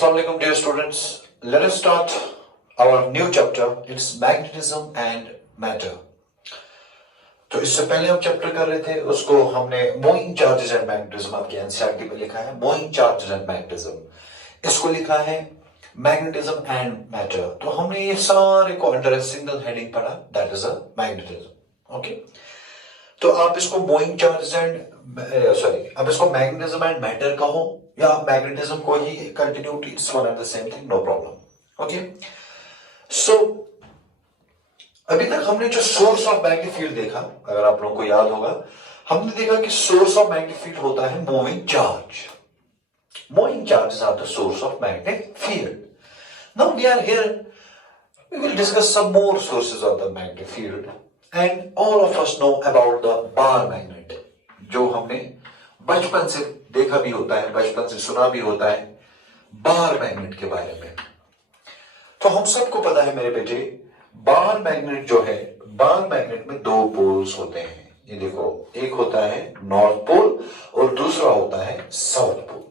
Assalamu alaikum dear students. Let us start our new chapter. It's magnetism and matter. तो इससे पहले हम chapter कर रहे थे उसको हमने मूविंग चार्जेस एंड मैग्नेटिज्म आपके एनसीईआरटी पे लिखा है मूविंग चार्जेस एंड मैग्नेटिज्म इसको लिखा है मैग्नेटिज्म एंड मैटर। तो हमने ये सारे को अंडर ए सिंगल हेडिंग पढ़ा that is a magnetism. Okay तो आप इसको मूविंग चार्जेस एंड अब इसको मैग्नेटिज्म एंड मैटर कहो या मैग्नेटिज्म को ही continuity it's one and the same thing no problem. Okay so अभी तक हमने जो सोर्स ऑफ मैग्नेटिक फील्ड देखा अगर आप लोगों को याद होगा हमने देखा कि सोर्स ऑफ मैग्नेटिक फील्ड होता है moving charge. Moving charges are the source of magnetic field. Now we are here we will discuss some more sources of the magnetic field and all of us know about the bar magnet जो हमने बचपन से देखा भी होता है बचपन से सुना भी होता है बार मैग्नेट के बारे में। तो हम सबको पता है मेरे बेटे बार मैग्नेट जो है बार मैग्नेट में दो पोल्स होते हैं। ये देखो एक होता है नॉर्थ पोल और दूसरा होता है south pole.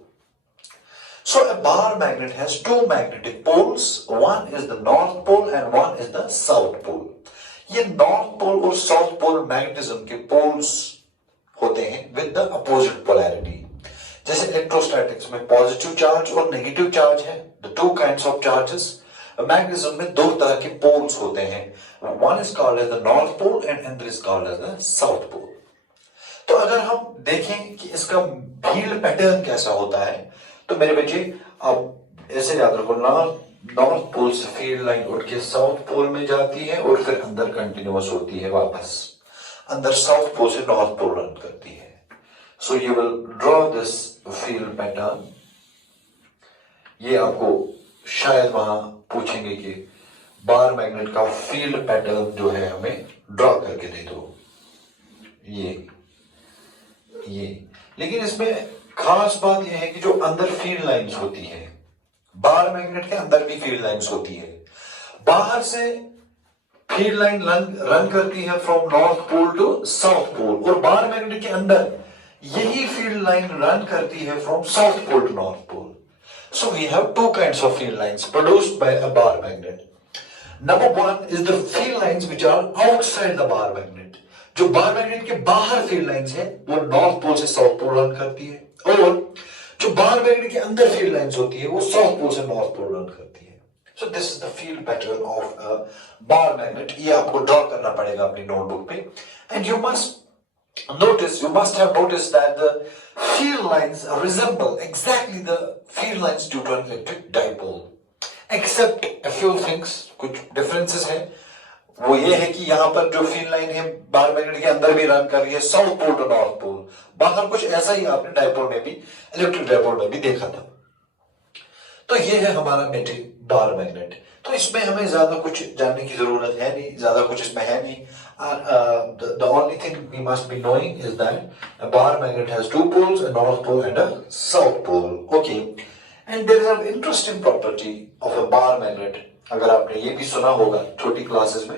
So a bar magnet has two magnetic poles. One is the north pole and one is the south pole. ये नॉर्थ पोल और साउथ पोल मैग्नेटिज्म के पोल्स होते हैं विद द अपोजिट पोलैरिटी। जैसे electrostatics में positive charge और negative charge है the two kinds of charges. Magnetism में दो तरह के पोल्स होते हैं one is called as the north pole and other is called as the south pole. तो अगर हम देखें कि इसका फील्ड पैटर्न कैसा होता है तो मेरे बच्चे अब ऐसे याद रखो नॉर्थ पोल से फील्ड लाइन उठ के साउथ पोल में जाती है और फिर अंदर कंटिन्यूअस होती है वापस अंदर साउथ पोल से नॉर्थ पोल रन करती है। So you will draw this field pattern. ये आपको शायद वहां पूछेंगे कि बार मैग्नेट का फील्ड पैटर्न जो है हमें ड्रॉ करके दे दो ये लेकिन इसमें खास बात यह है कि जो अंदर फील्ड लाइंस होती है बार मैग्नेट के अंदर भी फील्ड लाइंस होती है। बाहर से फील्ड लाइन रन करती है from north pole to south pole और बार मैग्नेट के अंदर यही फील्ड लाइन रन करती है from south pole to north pole. So we have two kinds of field lines produced by a bar magnet. Number one is the field lines which are outside the bar magnet. जो bar magnet के बाहर field lines है वो north pole से south pole run करती है और जो बार मैग्नेट के अंदर फील्ड लाइंस होती है वो साउथ पोल से नॉर्थ पोल रन करती है। सो this is the field pattern of a bar magnet. ये आपको ड्रॉ करना पड़ेगा अपनी नोटबुक पे and you must have noticed that the field lines resemble exactly the field lines due to an electric dipole, except a few things. कुछ differences हैं वो ये है कि यहाँ पर जो फील्ड लाइन है बार मैग्नेट के अंदर भी रन कर रही है south pole to north pole. बाहर कुछ ऐसा ही आपने डाइपोल में भी इलेक्ट्रिक डाइपोल में भी देखा था। तो ये है हमारा बार मैग्नेट। तो इसमें हमें ज्यादा कुछ जानने की जरूरत है नहीं ज्यादा कुछ इसमें है नहीं। The only thing we must be knowing is that a bar magnet has two poles, a north pole and a south pole. Okay, and there is an interesting property of a bar magnet. अगर आपने ये भी सुना होगा छोटी classes में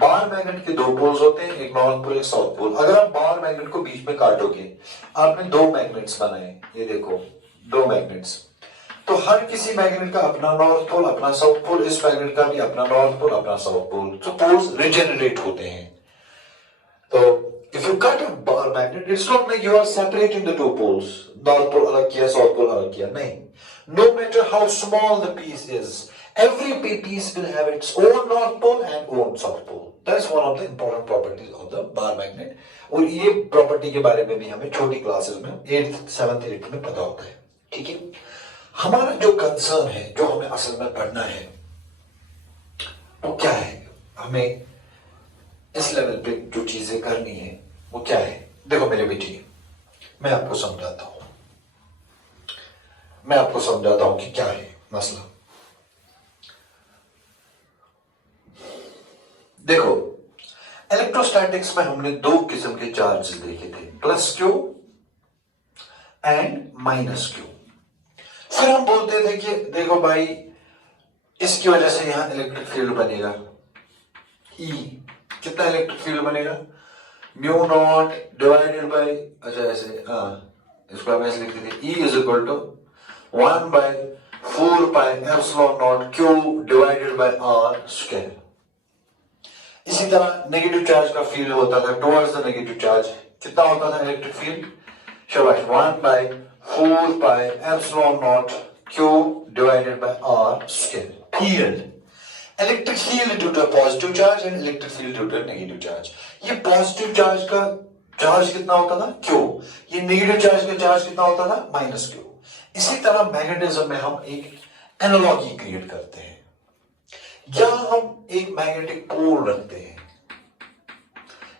bar magnet के दो पोल्स होते हैं एक नॉर्थ पोल एक साउथ पोल। अगर आप बार मैग्नेट को बीच में काटोगे आपने दो मैग्नेट्स बनाए ये देखो दो मैग्नेट्स। तो हर किसी मैग्नेट का अपना नॉर्थ पोल अपना साउथ पोल इस मैग्नेट का भी अपना नॉर्थ पोल अपना साउथ पोल। तो पोल्स रिजेनरेट होते हैं। तो if you cut a bar magnet, it's not like you are separating the two poles. North pole अलग किया, south pole अलग किया, नहीं. No matter how small the piece is, every piece will have its own north pole and own south pole. That is one of the important properties of the bar magnet. और ये property के बारे में भी हमें छोटी classes में 8th, 7th, 8th में पता होता है, ठीक है? हमारा जो concern है, जो हमें असल में पढ़ना है, वो क्या है? हमें इस लेवल पे जो चीजें करनी है वो क्या है? देखो मेरे बेटी मैं आपको समझाता हूं कि क्या है मसला। देखो इलेक्ट्रोस्टैटिक्स में हमने दो किस्म के चार्जेस देखे थे plus Q and minus Q. फिर हम बोलते थे कि देखो भाई इसकी वजह से यहां इलेक्ट्रिक फील्ड बनेगा ई कितना इलेक्ट्रिक फील्ड बनेगा म्यू नॉट डिवाइडेड बाय अच्छा ऐसे इसको हम ऐसे लिखते थे E is equal to 1 by 4 pi epsilon naught q divided by r square. इसी तरह नेगेटिव चार्ज का फील्ड होता था टुवर्ड्स द नेगेटिव चार्ज, कितना होता था इलेक्ट्रिक फील्ड? शाबाश, 1 by 4 pi epsilon naught q divided by r square. Field, electric field due to positive charge and electric field due to negative charge. ये positive charge का charge कितना होता था? Q. ये नेगेटिव चार्ज का charge कितना होता था? Minus Q. इसी तरह मैग्नेटिज्म में हम एक एनालॉजी क्रिएट करते हैं, या हम एक मैग्नेटिक पोल रखते हैं,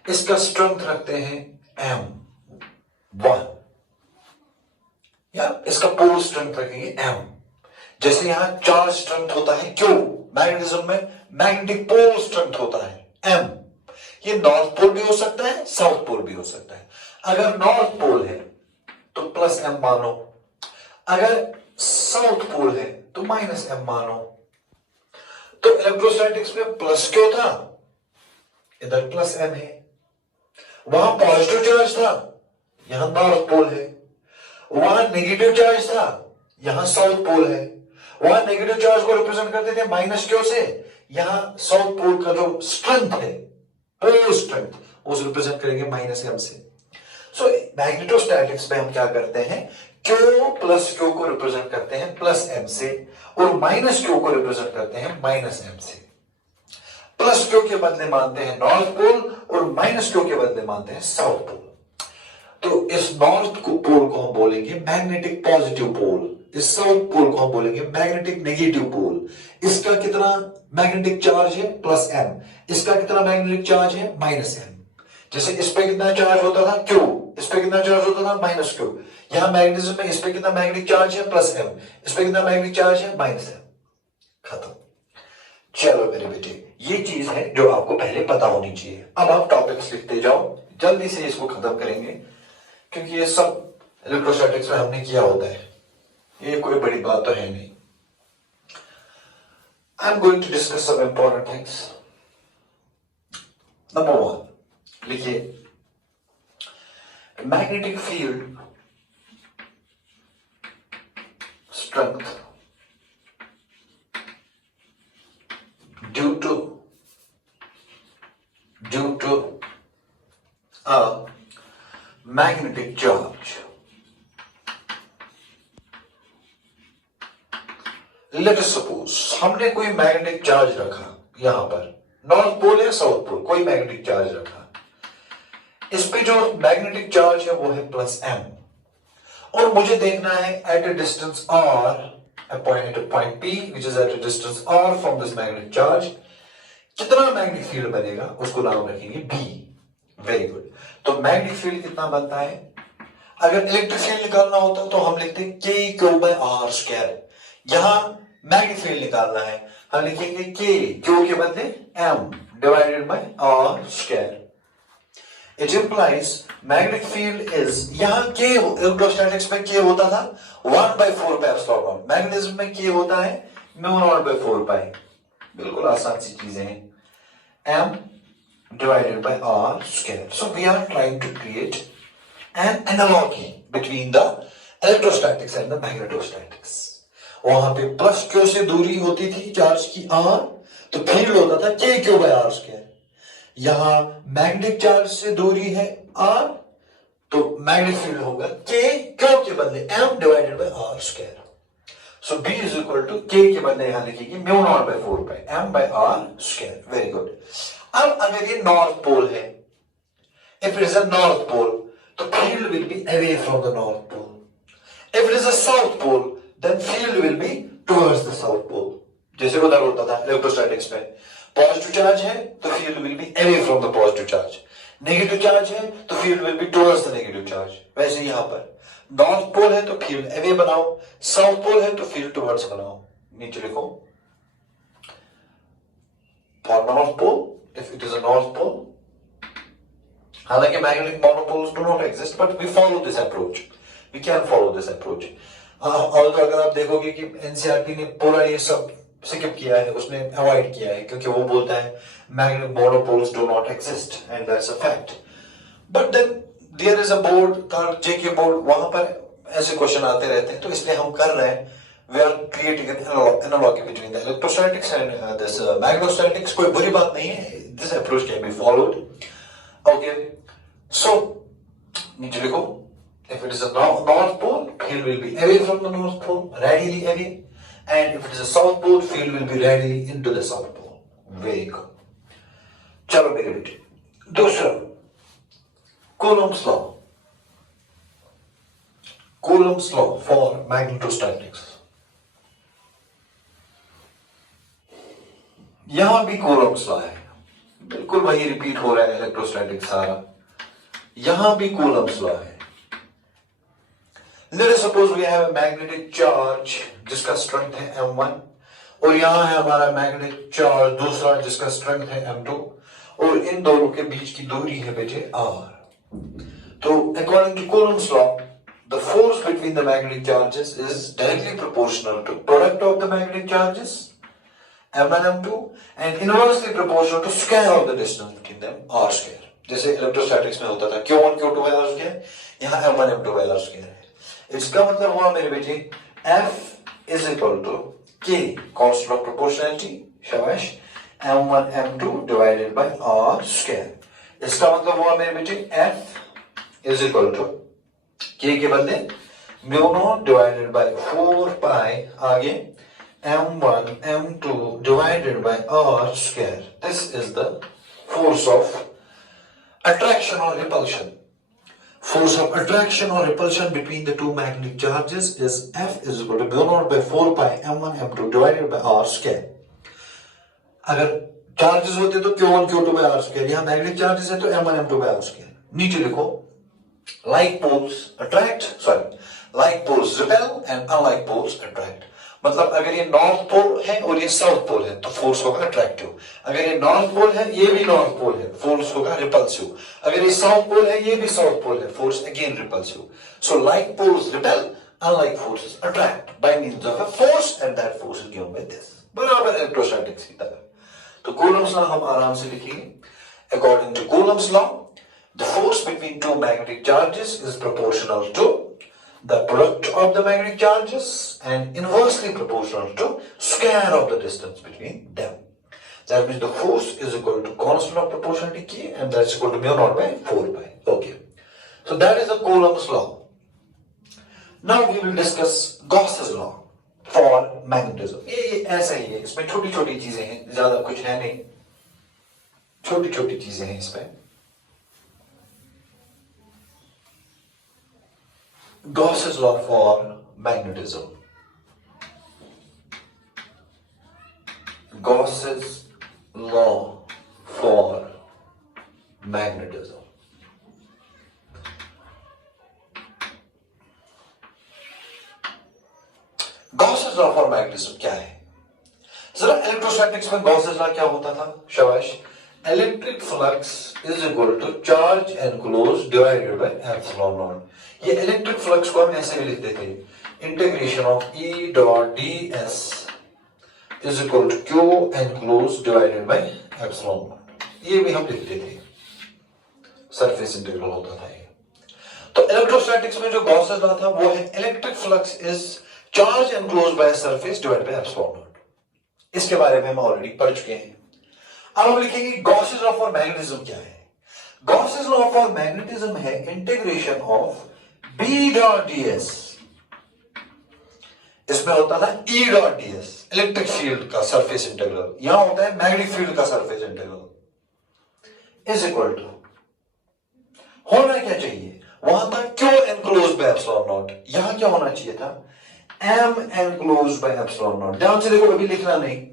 इसका स्ट्रेंथ रखते हैं M1, या इसका पोल स्ट्रेंथ रखेंगे M। जैसे यहां चार्ज स्ट्रेंथ होता है Q, मैग्नेटिज्म में मैग्नेटिक पोल स्ट्रेंथ होता है M। ये नॉर्थ पोल भी हो सकता है, साउथ पोल भी हो सकता है। अगर नॉर्थ पोल है तो प्लस M मानो, अगर साउथ पोल है तो माइनस M मानो। तो इलेक्ट्रोस्टैटिक्स में प्लस क्यों था? इधर प्लस M है, वहां पॉजिटिव चार्ज था, यहां नॉर्थ पोल है, वहां नेगेटिव चार्ज था, यहां साउथ पोल है। वहां नेगेटिव चार्ज को रिप्रेजेंट करते थे माइनस क्यू से, यहां साउथ पोल का जो स्ट्रेंथ है, पोल स्ट्रेंथ, उसे रिप्रेजेंट करेंगे माइनस M से। सो मैग्नेटोस्टैटिक्स में हम क्या करते हैं? Q प्लस क्यू को रिप्रेजेंट करते हैं प्लस M से, और माइनस क्यू को रिप्रेजेंट करते हैं माइनस M से। प्लस क्यू के बदले मानते हैं नॉर्थ पोल, और माइनस क्यू के बदले मानते हैं साउथ पोल। तो इस नॉर्थ पोल को हम बोलेंगे मैग्नेटिक पॉजिटिव पोल, इस साउथ पोल को हम बोलेंगे मैग्नेटिक नेगेटिव पोल। इसका कितना मैग्नेटिक चार्ज है? Plus M। इसका कितना मैग्नेटिक चार्ज है? Minus M। जैसे इस पे कितना चार्ज होता था? Q। इस पे कितना चार्ज होता था? Minus Q। यहां मैग्नेटिज्म में इस पे कितना मैग्नेटिक चार्ज है? Plus M। इस पे कितना मैग्नेटिक चार्ज है? Minus M। खत्म। चलो मेरे बेटे, ये चीज है जो आपको पहले पता होनी चाहिए। अब आप टॉपिक्स लिखते जाओ, जल्दी से इसको खत्म करेंगे, क्योंकि ये सब इलेक्ट्रोस्टैटिक्स में हमने किया होता है, ये कोई बड़ी बात तो है नहीं। I am going to discuss some important things. Number 1 लिखिए, magnetic field strength due to a magnetic charge. Let us suppose हमने कोई मैग्नेटिक चार्ज रखा, यहां पर नॉर्थ पोल या साउथ पोल, कोई मैग्नेटिक चार्ज रखा। इस पे जो मैग्नेटिक चार्ज है वो है प्लस M, और मुझे देखना है at a distance R, a point P which is at a distance R from this magnetic charge, कितना मैग्नेटिक फील्ड बनेगा, उसको नाम रखेंगे B। Very good. तो मैग्नेटिक फील्ड कितना बनता है? अगर इलेक्ट्रिक फील्ड निकालना होता तो हम लिखते K/R स्क्वायर। यहां मैग्नेटिक फील्ड निकालना है, हम लिखेंगे K, Q के बदले M divided by R square. It implies magnetic field is, यहां K इलेक्ट्रोस्टैटिक्स में K होता था 1/4 पाई एप्सिलॉन नॉट, मैग्नेटिज्म में K होता है μ0/4 पाई। बिल्कुल आसान सी चीजें हैं, M divided by R square. So we are trying to create an analogy between the electrostatics and the magnetostatics. वहां पे प्लस Q से दूरी होती थी चार्ज की R, तो फील्ड होता था K/R स्क्वायर। यहां मैग्नेटिक चार्ज से दूरी है R, तो मैग्नेटिक फील्ड होगा K/Q के बदले M divided by R square. So B is equal to K के बदले यहां लिखेंगे μ0/4 pi M by R square. Very good. अब अगर ये नॉर्थ पोल है, if it is a north pole, तो field will be away from the north pole. If it is a south pole, then field will be towards the south pole. जैसे उधर होता था electrostatics में, positive charge है तो field will be away from the positive charge, negative charge है तो field will be towards the negative charge. वैसे यहां पर नॉर्थ पोल है तो फील्ड अवे बनाओ, साउथ पोल है तो फील्ड टुवर्ड्स बनाओ। नीचे लिखो, for north pole, if it is a north pole, हालांकि magnetic monopoles do not exist, but we follow this approach. We can follow this approach. और तो अगर आप देखोगे कि NCERT ने पूरा ये सब स्किप किया है, उसने अवॉइड किया है, क्योंकि वो बोलता है magnetic monopoles do not exist, and that's a fact. But then there is a board called JK board, वहां पर ऐसे क्वेश्चन आते रहते हैं, तो इसलिए हम कर रहे हैं we are creating an analogy between the electrostatics and this magnetostatics. कोई बुरी बात नहीं है, this approach can be followed. Okay, so नीचे लिखो, if it is a north pole, field will be away from the north pole, radially away, and if it is a south pole, field will be radially into the south pole. Very good. चलो मेरे बेटे, दूसरा Coulomb's law. Coulomb's law for magnetostatics. यहां भी Coulomb's law है, बिल्कुल वही repeat हो रहा है इलेक्ट्रोस्टैटिक सारा. यहां भी Coulomb's law है. Let us suppose we have a magnetic charge जिसका स्ट्रेंथ है m1 और यहां है हमारा मैग्नेटिक चार्ज दूसरा जिसका स्ट्रेंथ है m2 और इन दोनों के बीच की दूरी है बेटे r. तो according to Coulomb's law, the force between the magnetic charges is directly proportional to product of the magnetic charges m1 m2 and inversely proportional to square of the distance between them r square. जैसे electrostatics में होता था q1 q2 by r square, यहाँ m1 m2 by r square है. इसका मतलब हुआ मेरे बेटे F is equal to K constant of proportionality शाबाश m1 m2 divided by r square. इसका मतलब हुआ मेरे बेटे F is equal to K के बदले mu not divided by 4 pi आगे m1 m2 divided by r square. This is the force of attraction or repulsion. Force of attraction or repulsion between the two magnetic charges is F is equal to mu naught by 4 pi m1 m2 divided by r square. अगर charges होते तो q1 q2 by r square, यहाँ magnetic charges है तो m1 m2 by r square. नीचे लिखो like poles attract, like poles repel and unlike poles attract. मतलब अगर ये नॉर्थ पोल है और ये साउथ पोल है तो फोर्स होगा अट्रैक्टिव. अगर ये नॉर्थ पोल है ये भी नॉर्थ पोल है, फोर्स होगा रिपल्सिव. अगर ये साउथ पोल है ये भी साउथ पोल है, force again repulsive. So like poles repel, unlike forces attract by means of a force and that force is given by this. बराबर इलेक्ट्रोस्टैटिक्स की तरह. तो कूलम्स लॉ हम आराम से लिखेंगे. According to Coulomb's law, the force between two magnetic charges is proportional to the product of the magnetic charges and inversely proportional to square of the distance between them. That means the force is equal to constant of proportionality K and that's equal to mu naught by 4 pi. Okay. So that is the Coulomb's law. Now we will discuss Gauss's law for magnetism. ये ऐसा ही है, इसमें छोटी छोटी चीजें हैं, ज्यादा कुछ है नहीं, छोटी छोटी चीजें हैं इसमें. Gauss's law for magnetism. Gauss's law for magnetism. Gauss's law for magnetism क्या है? जरा इलेक्ट्रोस्टैटिक्स में Gauss's law क्या होता था? शाबाश. Electric flux is equal to charge enclosed divided by epsilon naught. ये इलेक्ट्रिक फ्लक्स को हम ऐसे भी लिख देते हैं, integration of E dot ds is equal to Q enclosed divided by epsilon naught. ये भी हम लिख देते हैं, सरफेस इंटीग्रल होता था ये. तो इलेक्ट्रोस्टैटिक्स में जो गॉसेस लॉ था वो है electric flux is charge enclosed by surface divided by epsilon not. इसके बारे में हम ऑलरेडी पढ़ चुके हैं. अब हम लिखेंगे गॉसेस लॉ फॉर मैग्नेटिज्म क्या है. गॉसेस लॉ फॉर मैग्नेटिज्म है integration of B dot ds. इसमें होता था E dot ds electric field का सरफेस इंटीग्रल, यहां होता है मैग्नेटिक फील्ड का surface integral is equal to होना क्या चाहिए, वहां था Q enclosed by epsilon naught, यहां क्या होना चाहिए था M enclosed by epsilon naught. ध्यान से देखो, अभी लिखना नहीं.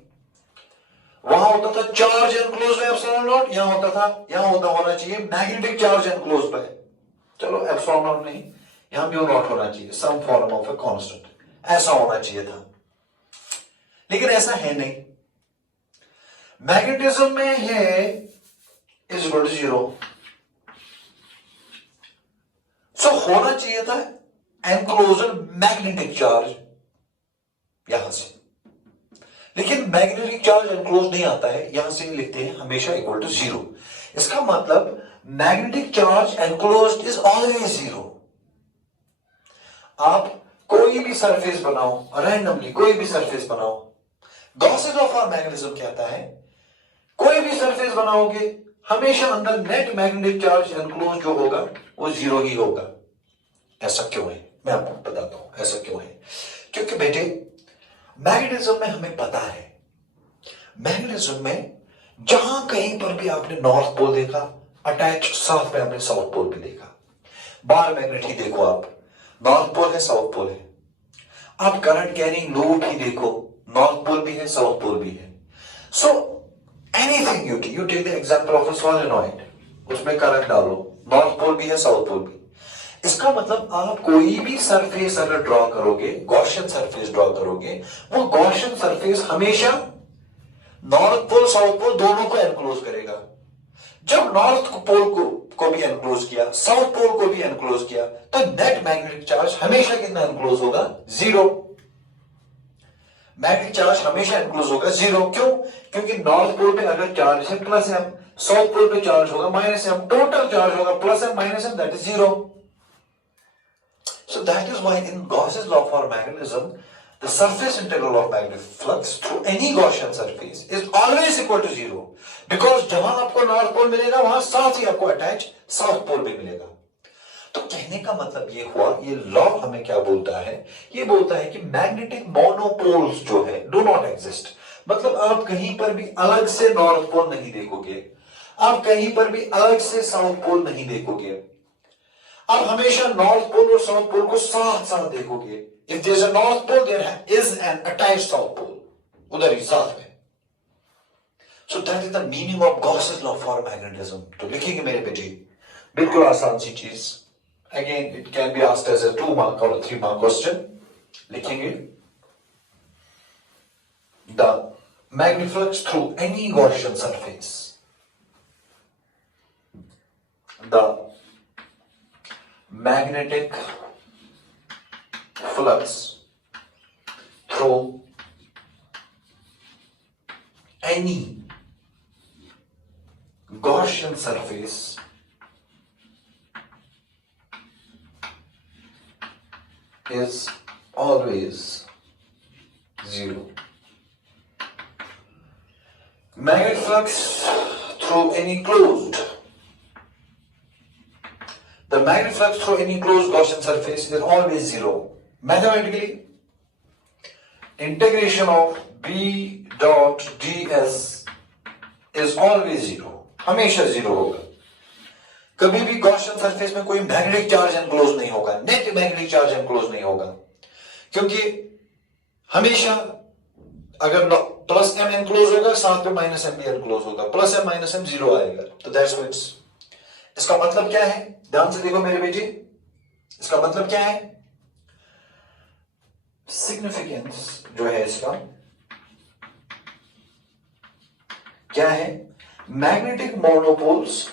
वहां होता था charge enclosed by epsilon naught, यहां होता था, यहां होना चाहिए मैग्नेटिक चार्ज एनक्लोज्ड बाय, चलो एप्सिलॉन नॉट नहीं, यहां म्यू नॉट होना चाहिए, some form of a constant, ऐसा होना चाहिए था. लेकिन ऐसा है नहीं. मैग्नेटिज्म में है इज इक्वल टू 0. सो होना चाहिए था एनक्लोज्ड मैग्नेटिक चार्ज यहां से, लेकिन मैग्नेटिक चार्ज एनक्लोज नहीं आता है, यहां से लिखते हैं हमेशा इक्वल टू 0. इसका मतलब magnetic charge enclosed is always 0. आप कोई कोई भी सरफेस बनाओ, रैंडमली कोई भी सरफेस बनाओ, गॉसेस लॉ फॉर मैग्नेटिज्म कहता है कोई भी सरफेस बनाओगे हमेशा अंदर नेट मैग्नेटिक चार्ज एनक्लोज जो होगा वो जीरो ही होगा। ऐसा क्यों है मैं आपको बताता हूं ऐसा क्यों है। क्योंकि बेटे मैग्नेटिज्म में हमें पता है, मैग्नेटिज्म में जहां कहीं पर भी आपने नॉर्थ पोल देखा अटैच साथ में आपने साउथ पोल भी देखा। बार मैग्नेट ही देखो आप, नॉर्थ पोल है साउथ पोल है। आप करंट कैरिंग लोड ही देखो, नॉर्थ पोल भी है साउथ पोल भी है। So anything you take the example of a solenoid, उसमें करंट डालो, नॉर्थ पोल भी है साउथ पोल भी। इसका मतलब आप कोई भी सरफेस अगर ड्रॉ करोगे, गॉसियन सरफेस ड्रॉ करोगे, वो गॉसियन सरफेस हमेशा नॉर्थ पोल साउथ पोल दोनों को एनक्लोज करेगा। जब नॉर्थ पोल को भी एनक्लोज किया, साउथ पोल को भी एनक्लोज किया, तो नेट मैग्नेटिक चार्ज हमेशा कितना एनक्लोज होगा? जीरो। मैग्नेटिक चार्ज हमेशा एनक्लोज होगा जीरो। क्यों? क्योंकि नॉर्थ पोल पे अगर चार्ज है प्लस एम, साउथ पोल पे चार्ज होगा माइनस एम, टोटल चार्ज होगा plus M minus M, that is zero. So that is why in Gauss's law for magnetism, the surface integral of magnetic flux through any Gaussian surface is always equal to zero. Because जहां आपको north pole मिलेगा वहां साथ ही आपको attach south pole भी मिलेगा। तो कहने का मतलब ये हुआ, ये लॉ हमें क्या बोलता है? ये बोलता है कि मैग्नेटिक मोनोपोल्स जो है डू नॉट एग्जिस्ट। मतलब आप कहीं पर भी अलग से नॉर्थ पोल नहीं देखोगे, आप कहीं पर भी अलग से साउथ पोल नहीं देखोगे, आप हमेशा नॉर्थ पोल और साउथ पोल को साथ साथ देखोगे। If there is a north pole there is an attached south pole, उधर ही साथ में। So that is the meaning of Gauss's law for magnetism. तो लिखेंगे मेरे बेटे, बिल्कुल आसान सी चीज। Again it can be asked as a 2 mark और 3 मार्क क्वेश्चन। लिखेंगे the magnetic flux through any Gaussian surface, the magnetic flux through any Gaussian surface is always zero. Magnetic flux through any closed, the magnetic flux through any closed Gaussian surface is always zero. Mathematically, integration of B dot ds is always zero. हमेशा zero होगा। कभी भी Gaussian surface में कोई magnetic charge enclose नहीं होगा, net magnetic charge enclose नहीं होगा, क्योंकि हमेशा अगर प्लस एम एनक्लोज होगा साथ में माइनस एम भी एनक्लोज होगा, plus M minus M zero आएगा। तो दैट्स व्हाट इसका मतलब क्या है? ध्यान से देखो मेरे बेटे, इसका मतलब क्या है? सिग्निफिकेंस जो है इसका क्या है? Magnetic monopoles,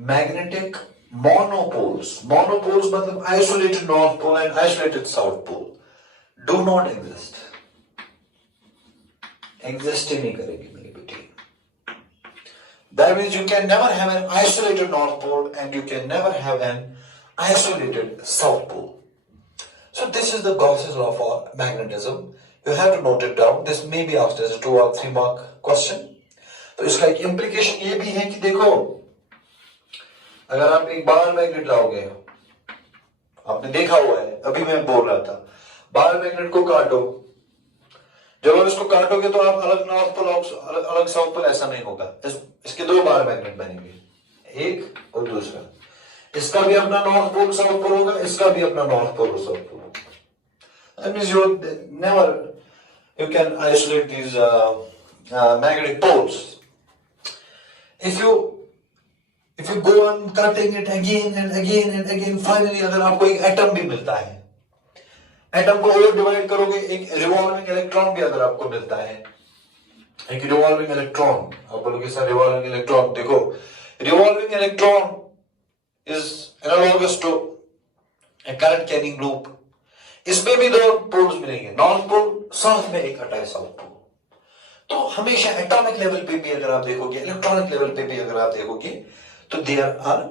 magnetic monopoles, monopoles मतलब isolated north pole and isolated south pole, do not exist, exist ही नहीं करेगी मेरे बेटे। That means you can never have an isolated North Pole and you can never have an isolated South Pole. So this is the Gauss's law for magnetism. You have to note it down. This may be asked as a 2 or 3 mark question. तो इसका एक implication ये भी है कि देखो, अगर आप एक बार मैग्नेट लाओगे, आपने देखा हुआ है, अभी मैं बोल रहा था, बार मैग्नेट को काटो, जब आप इसको काटोगे तो आप अलग नॉर्थ पोल अलग साउथ पोल ऐसा नहीं होगा। इसके 2 बार मैग्नेट बनेंगे, एक और दूसरा। इसका भी अपना नॉर्थ पोल साउथ पोल होगा, इसका भी अपना नॉर्थ पोल और साउथ पोल होगा। That means you can isolate these magnetic poles. If you go on cutting it again and again and again, finally अगर आपको एक एटम भी मिलता है, एटम को और डिवाइड करोगे, एक रिवॉल्विंग इलेक्ट्रॉन भी अगर आपको मिलता है, एक रिवॉल्विंग इलेक्ट्रॉन, आप बोलोगे सर रिवॉल्विंग इलेक्ट्रॉन, देखो revolving electron is analogous to a current carrying loop. इसमें भी 2 पोल्स मिलेंगे, नॉर्थ पोल साथ में एक अटैच साउथ पोल। तो हमेशा एटॉमिक लेवल पे भी अगर आप देखोगे, इलेक्ट्रॉनिक लेवल पे भी अगर आप देखोगे, तो there are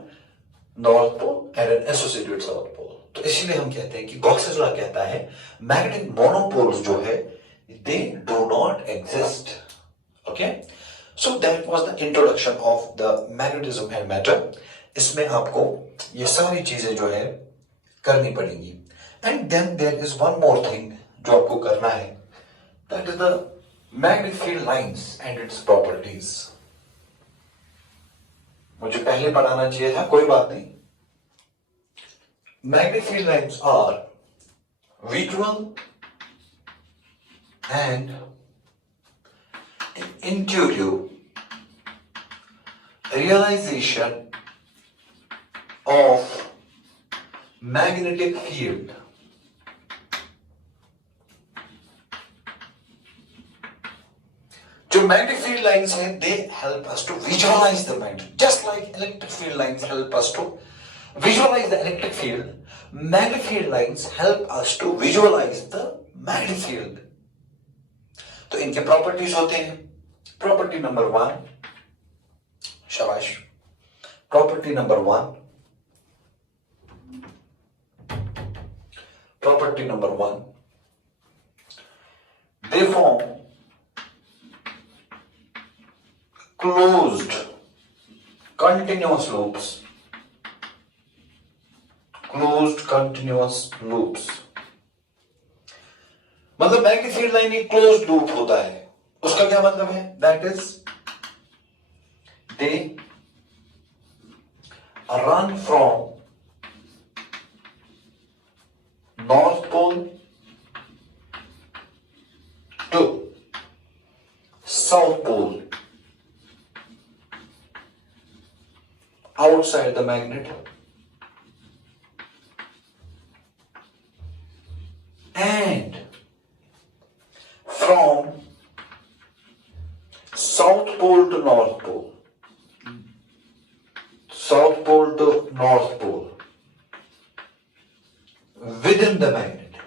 north pole and an associated south pole. तो इसीलिए हम कहते हैं कि गॉसेस लॉ कहता है मैग्नेटिक मोनोपोल्स जो है they do not exist. Okay, so that was the introduction of the magnetism and matter. इसमें आपको ये सारी चीजें जो है करनी पड़ेंगी. And then there is one more thing जो आपको करना है, that is the magnetic field lines and its properties. मुझे पहले पढ़ाना चाहिए था, कोई बात नहीं. Magnetic field lines are visual and intuitive realization of magnetic field. जो मैग्नेटिक फील्ड लाइंस हैं, they help us to visualize the magnet, just like electric field lines help us to visualize the electric field. Magnetic field lines help us to visualize the magnetic field. तो इनके properties होते हैं. Property number 1, शाबाश. Property number 1, property number 1, they form closed continuous loops. Closed continuous loops मतलब magnetic field line एक closed loop होता है. उसका क्या मतलब है? That is they run from north pole to south pole outside the magnet and from south pole to north pole, south pole to north pole within the magnet.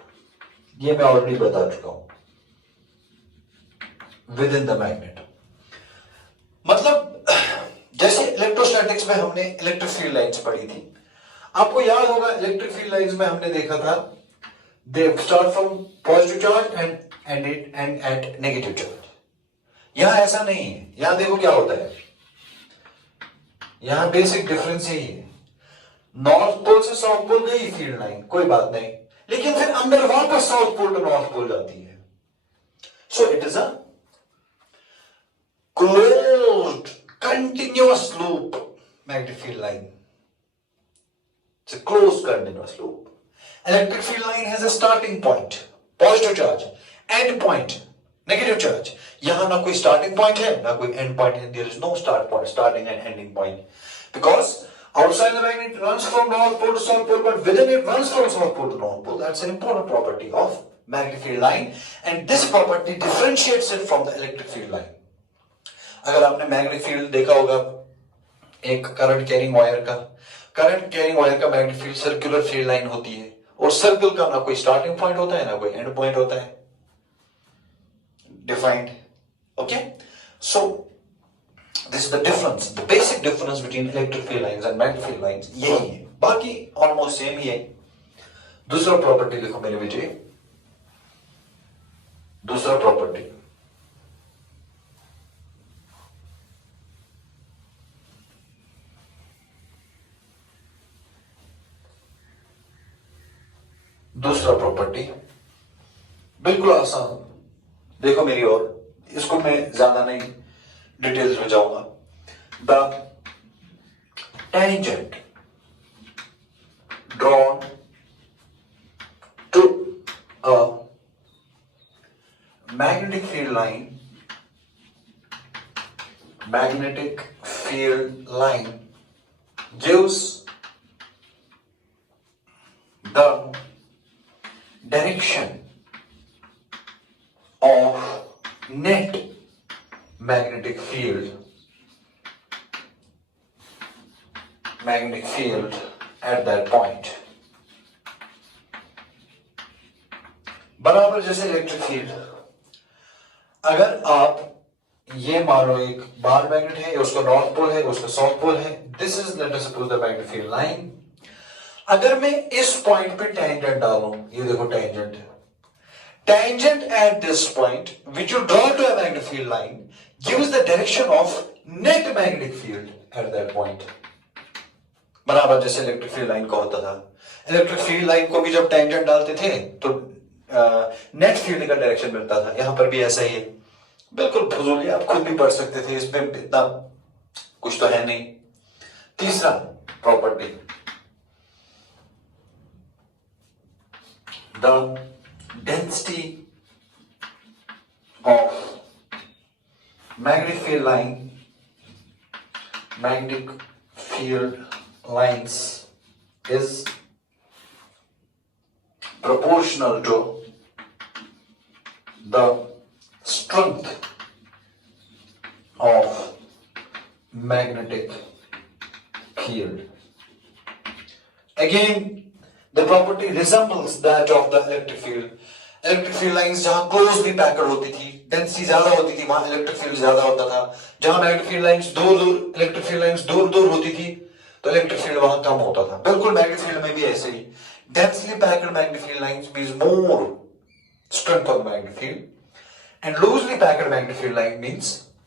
ये मैं already बता चुका हूं. within the magnet मतलब जैसे electrostatics में हमने electric field lines पढ़ी थी. आपको याद होगा इलेक्ट्रिक फील्ड लाइंस में हमने देखा था they start from positive charge and end at negative charge. यहां ऐसा नहीं है. यहां देखो क्या होता है. यहां बेसिक डिफरेंस यही है. नॉर्थ पोल से साउथ पोल गई फील्ड लाइन, कोई बात नहीं, लेकिन फिर अंदर वापस south pole to north pole जाती है. So it is a closed continuous loop magnetic field line. It's a closed continuous loop. Electric field line has a starting point, positive charge, end point, negative charge. यहाँ ना कोई starting point है, ना कोई end point है. There is no start point, starting and ending point. Because outside the magnet it runs from north pole to south pole, but within it runs from south pole to north pole. That's an important property of magnetic field line, and this property differentiates it from the electric field line. अगर आपने magnetic field देखा होगा एक current carrying wire का magnetic field circular field line होती है, और circle का ना कोई स्टार्टिंग पॉइंट होता है ना कोई एंड पॉइंट होता है defined. Okay, so this is the difference, the basic difference between electric field lines and magnetic field lines यही है. बाकी ऑलमोस्ट सेम ही है. दूसरा प्रॉपर्टी लिखो मेरे बेटे. दूसरा प्रॉपर्टी बिल्कुल आसान. देखो मेरी ओर, इसको मैं ज्यादा नहीं डिटेल्स में जाऊंगा. The tangent drawn to a magnetic field line gives the direction of net magnetic field at that point. बराबर जैसे इलेक्ट्रिक फील्ड. अगर आप ये मानो एक बार मैग्नेट है, उसका नॉर्थ पोल है, उसका साउथ पोल है. This is late us suppose the magnetic field line. अगर मैं इस पॉइंट पे टेंजेंट डालूं, ये देखो टेंजेंट है, tangent at this point which you draw to a magnetic field line gives the direction of net magnetic field at that point. बराबर जैसे इलेक्ट्रिक फील्ड लाइन का होता था, इलेक्ट्रिक फील्ड लाइन को भी जब टेंजेंट डालते थे तो नेट फील्ड का डायरेक्शन मिलता था, यहां पर भी ऐसा ही है। बिल्कुल फजूल, आप खुद भी पढ़ सकते थे, इसमें इतना कुछ तो है नहीं। तीसरा property, the density of magnetic field line, magnetic field lines is proportional to the strength of magnetic field. Again, the property resembles that of the electric field. Electric field lines जहां क्लोजली पैक्ड होती थी, density ज्यादा होती थी, वहां electric field ज्यादा होता था। जहां magnetic field lines electric field lines दूर दूर होती थी तो इलेक्ट्रिक फील्ड वहां कम होता था। बिल्कुल मैग्नेटिक फील्ड में भी ऐसे ही, densely packed magnetic field lines means more strength of magnetic field and loosely packed magnetic field line means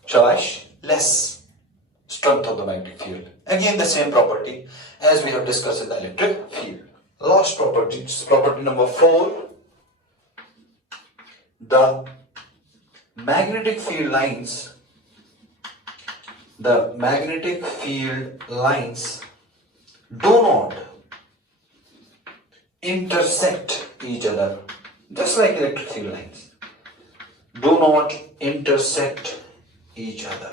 शाबाश less strength of the magnetic field. Again, the same property as we have discussed in the electric field. Last property, property number 4. The magnetic field lines do not intersect each other, just like electric field lines do not intersect each other.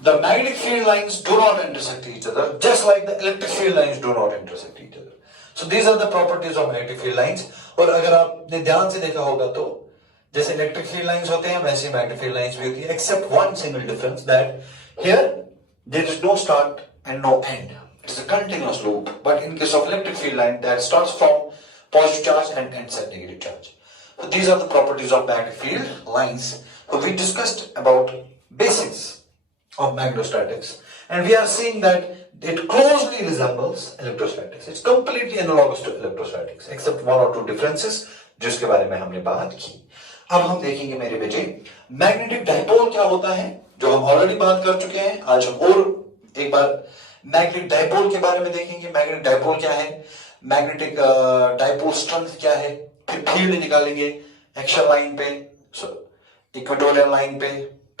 The magnetic field lines do not intersect each other, just like the electric field lines do not intersect each other. So these are the properties of magnetic field lines. और अगर आपने ध्यान से देखा होगा तो जैसे electric field lines होते हैं वैसे मैग्नेटिक फील्ड लाइंस भी होती है, except one single difference that here there is no start and no end. It is a continuous loop. But in case of electric field line, that starts from positive charge and ends at negative charge. So these are the properties of magnetic field lines. So we discussed about basics of magnetostatics, and we are seeing that it closely resembles electrostatics. It's completely analogous to electrostatics, except one or two differences जिसके बारे में हमने बात की। अब हम देखेंगे मेरे बेटे मैग्नेटिक डाइपोल क्या होता है, जो हम ऑलरेडी बात कर चुके हैं। आज हम और एक बार मैग्नेटिक डाइपोल के बारे में देखेंगे। मैग्नेटिक डाइपोल क्या है, मैग्नेटिक डाइपोल स्ट्रेंथ क्या है, फिर फील्ड निकालेंगे एक्शन लाइन पे, इक्वेटोरियल लाइन पे,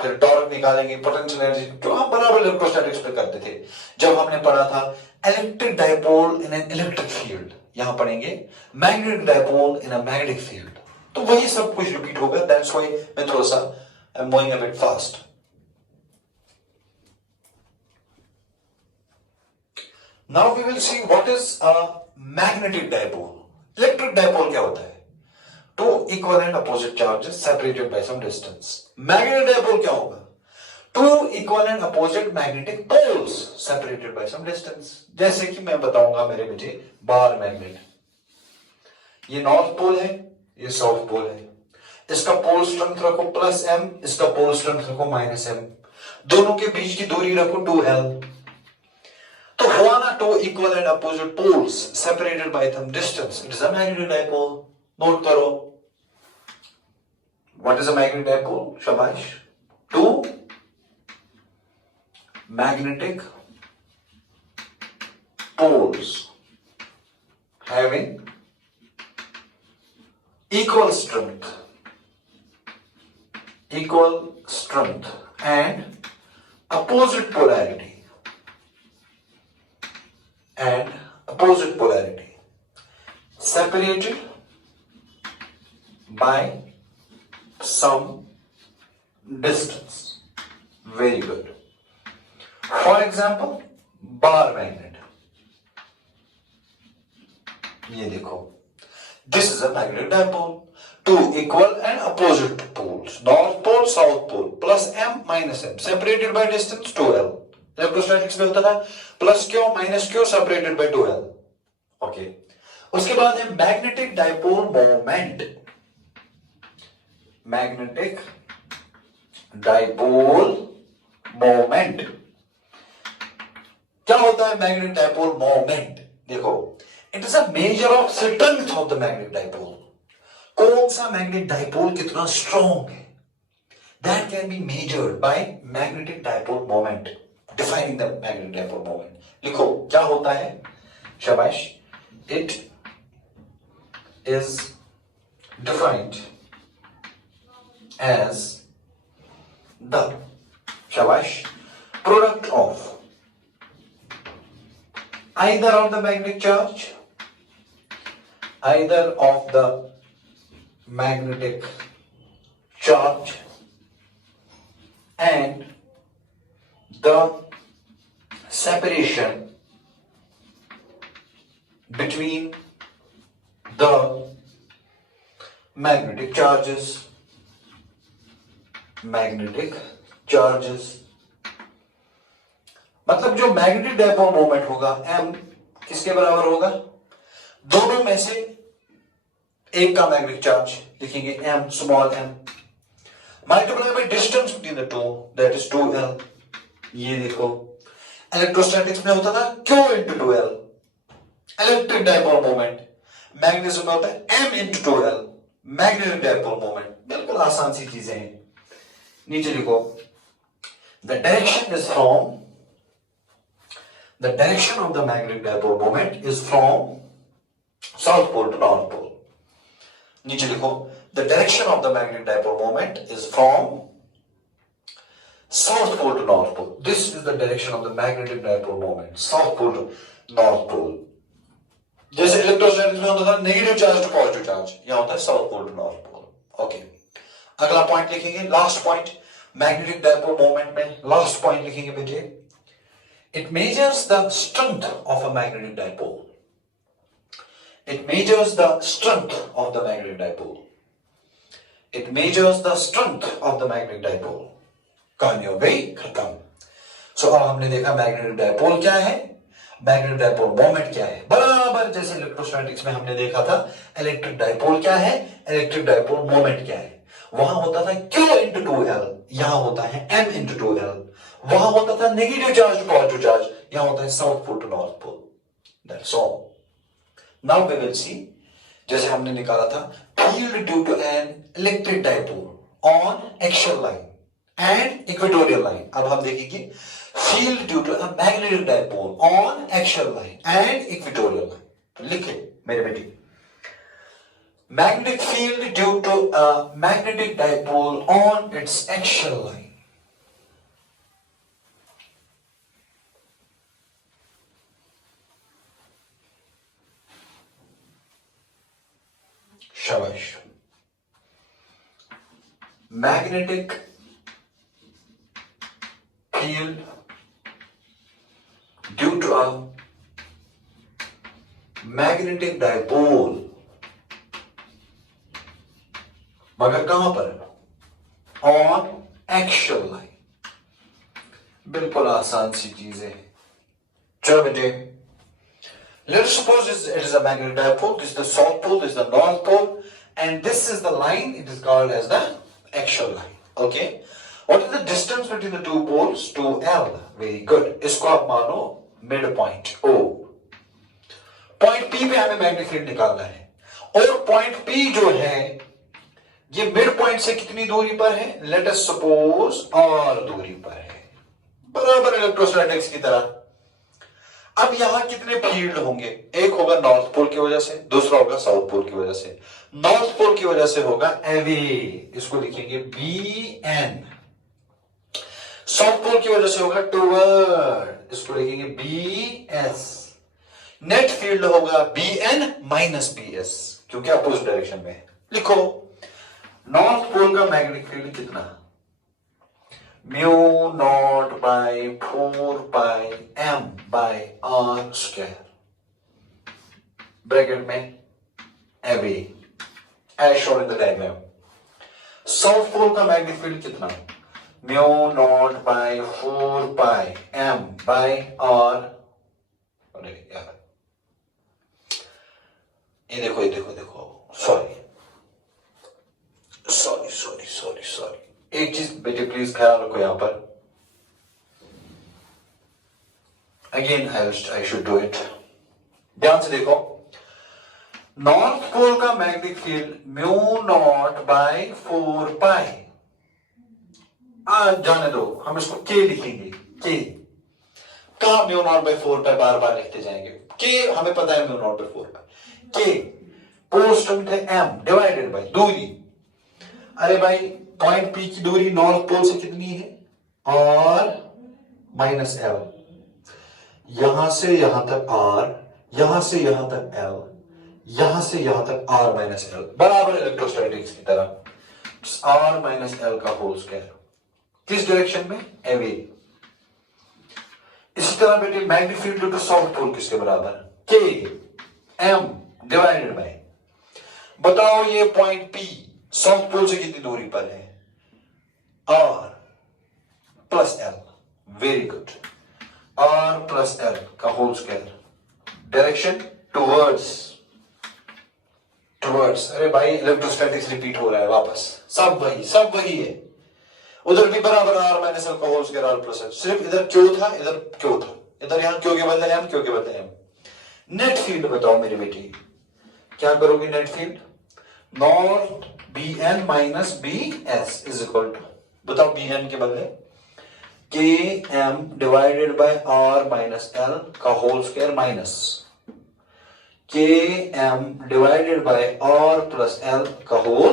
फिर टॉर्क निकालेंगे, पोटेंशियल एनर्जी, जो हम बराबर इलेक्ट्रोस्टैटिक्स पे करते थे जब हमने पढ़ा था electric dipole in an electric field. यहां पढ़ेंगे magnetic dipole in a magnetic field, तो वही सब कुछ रिपीट होगा। दैट्स व्हाई मैं थोड़ा सा I am moving a bit fast. Now we will see what is a magnetic dipole. Electric dipole क्या होता है, two equal and opposite charges separated by some distance. Magnetic dipole क्या होगा, two equal and opposite magnetic poles separated by some distance. जैसे कि मैं बताऊंगा मेरे बेटे बार मैग्नेट, ये नॉर्थ पोल है, ये साउथ पोल है, इसका पोल स्ट्रेंथ रखो +m, इसका पोल स्ट्रेंथ रखो -m, दोनों के बीच की दूरी रखो 2l। तो हुआ ना two equal and opposite poles separated by some distance. It is a magnetic dipole. Note करो, what is a magnetic dipole? शाबाश, two magnetic poles having equal strength and opposite polarity separated by some distance. Very good. For example, bar magnet. ये देखो, this is a magnetic dipole. Two equal and opposite poles, north pole, south pole, +m -m, separated by distance 2l. Electrostatics में होता था +q -q separated by 2l. Okay. उसके बाद है magnetic dipole moment. Magnetic dipole moment क्या होता है? Magnetic dipole moment देखो, it is a measure of strength of the magnetic dipole. कौन सा मैग्नेटिक डाइपोल कितना स्ट्रॉन्ग है, that can be measured by magnetic dipole moment. Defining the magnetic dipole moment, लिखो क्या होता है, शाबाश। It is defined as the, शाबाश, product of either of the magnetic charge, either of the magnetic charge and the separation between the magnetic charges, मतलब जो magnetic dipole moment होगा m किसके बराबर होगा, दोनों में से एक का मैग्नेटिक चार्ज लिखेंगे m, small m, multiply by distance between the to, that is 2l। ये देखो इलेक्ट्रोस्टैटिक्स में होता था q into 2l, electric dipole moment, magnetism में होता है m into 2l, magnetic dipole moment. बिल्कुल आसान सी चीजें हैं। नीचे लिखो, the direction of the magnetic dipole moment is from south pole to north pole. नीचे लिखो, the direction of the magnetic dipole moment is from south pole to north pole. This is the direction of the magnetic dipole moment, south pole to north pole. जैसे electrostatics में होता था negative charge to positive charge, यहां होता है south pole to north pole. Okay, अगला point लिखेंगे, last point magnetic dipole moment में लास्ट पॉइंट लिखेंगे बेटे, it measures the strength of a magnetic dipole. It measures the strength of the magnetic dipole. It measures the strength of the magnetic dipole. कहानी हो गई खत्म। सो अब हमने देखा मैग्नेटिक डाइपोल क्या है, मैग्नेटिक डाइपोल मोमेंट क्या है, बराबर जैसे इलेक्ट्रोस्टैटिक्स में हमने देखा था इलेक्ट्रिक डाइपोल क्या है, इलेक्ट्रिक डाइपोल मोमेंट क्या है। वहां होता था Q into 2l, यहां होता है M into 2l। वहां होता था negative charge to positive charge, यहां होता है south pole to north pole. That's all. Now we will see, जैसे हमने निकाला था field due to an electric dipole on axial line and equatorial line. अब हम देखेंगे field due to a magnetic dipole on axial line and equatorial line। लिखे मेरे बेटी, magnetic field due to a magnetic dipole on its axial line। शाबाश। magnetic field due to a magnetic dipole, मगर कहां पर, ऑन एक्सियल लाइन। बिल्कुल आसान सी चीजें। चलो बेटे, let's suppose it is a magnetic dipole, this is the south pole, this is the north pole, and this is the line, it is called as the axial line। okay, what is the distance between the two poles? 2l। very good, इसको आप मानो mid point O। Point P पे हमें magnetic field निकालना है, और point P जो है ये मिड पॉइंट से कितनी दूरी पर है, लेट अस सपोज r दूरी पर है, बराबर इलेक्ट्रोस्टैटिक्स की तरह। अब यहां कितने फील्ड होंगे, एक होगा नॉर्थ पोल की वजह से, दूसरा होगा साउथ पोल की वजह से। नॉर्थ पोल की वजह से होगा अवे, इसको लिखेंगे BN। साउथ पोल की वजह से होगा टुवर्ड, इसको लिखेंगे BS। नेट फील्ड होगा BN माइनस BS, क्योंकि अपोजिट डायरेक्शन में। लिखो, नॉर्थ पोल का मैग्नेटिक फील्ड कितना, mu naught by 4 pi m by r square, bracket में away, as shown in the diagram. South pole का मैग्नेटिक फील्ड कितना, mu naught by 4 pi m by r। अरे यार, ये देखो, सॉरी, एक चीज बेटे प्लीज ख्याल रखो यहां पर, again I should do it. ध्यान से देखो, नॉर्थ पोल का magnetic field mu naught by 4 pi, आज जाने दो, हम इसको के लिखेंगे, के का म्यू नॉट बाय 4 पाई बार बार लिखते जाएंगे, के हमें पता है म्यू नॉट बाय 4 पाई, के पोस्टम थे एम डिवाइडेड बाय दूरी, अरे भाई पॉइंट पी की दूरी नॉर्थ पोल से कितनी है और माइनस एल, यहां से यहां तक आर, यहां से यहां तक एल, यहां से यहां तक आर माइनस एल, बराबर इलेक्ट्रोस्टैटिक्स की तरह आर माइनस एल का होल स्क्वायर, किस डायरेक्शन में, एवे। इसी तरह बेटे magnetic field due to south pole किसके बराबर, के एम डिवाइडेड बाय, बताओ ये पॉइंट पी साउथ पोल से कितनी दूरी पर है, R plus L, very good, R plus L का whole square, direction towards, towards, अरे भाई इलेक्ट्रोस्टैटिक्स रिपीट हो रहा है वापस, सब वही है, उधर भी बराबर आर माइनस एल का whole square R plus L, सिर्फ इधर क्यों था, इधर क्यों था, इधर यहां क्यों के बदले एम, क्यों के बदले एम। नेट फील्ड बताओ मेरी बेटी, क्या करोगे net field, north B N minus B S is equal to, बताओ बी एन के बदले K M divided by R minus L का whole square minus K M divided by R plus L का whole,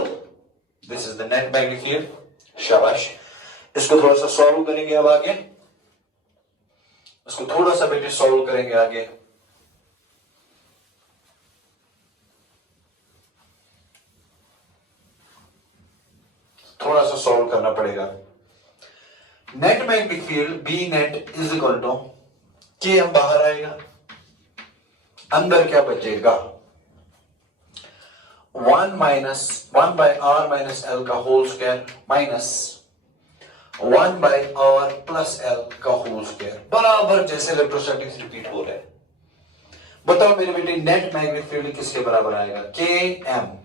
this is the net magnetic field. शाबाश, इसको थोड़ा सा solve करेंगे अब आगे, इसको थोड़ा सा बेटे सॉल्व करेंगे आगे। थोड़ा सा सॉल्व करना पड़ेगा। Net magnetic field B net is equal to K M बाहर आएगा, अंदर क्या बचेगा, 1 minus 1 by R minus L का whole square minus 1 by R plus L का होल स्क्वायर, बराबर जैसे इलेक्ट्रोस्टैटिक्स रिपीट हो रहे हैं। बताओ मेरे बेटे नेट मैग्नेटिक फील्ड किसके बराबर आएगा, के एम,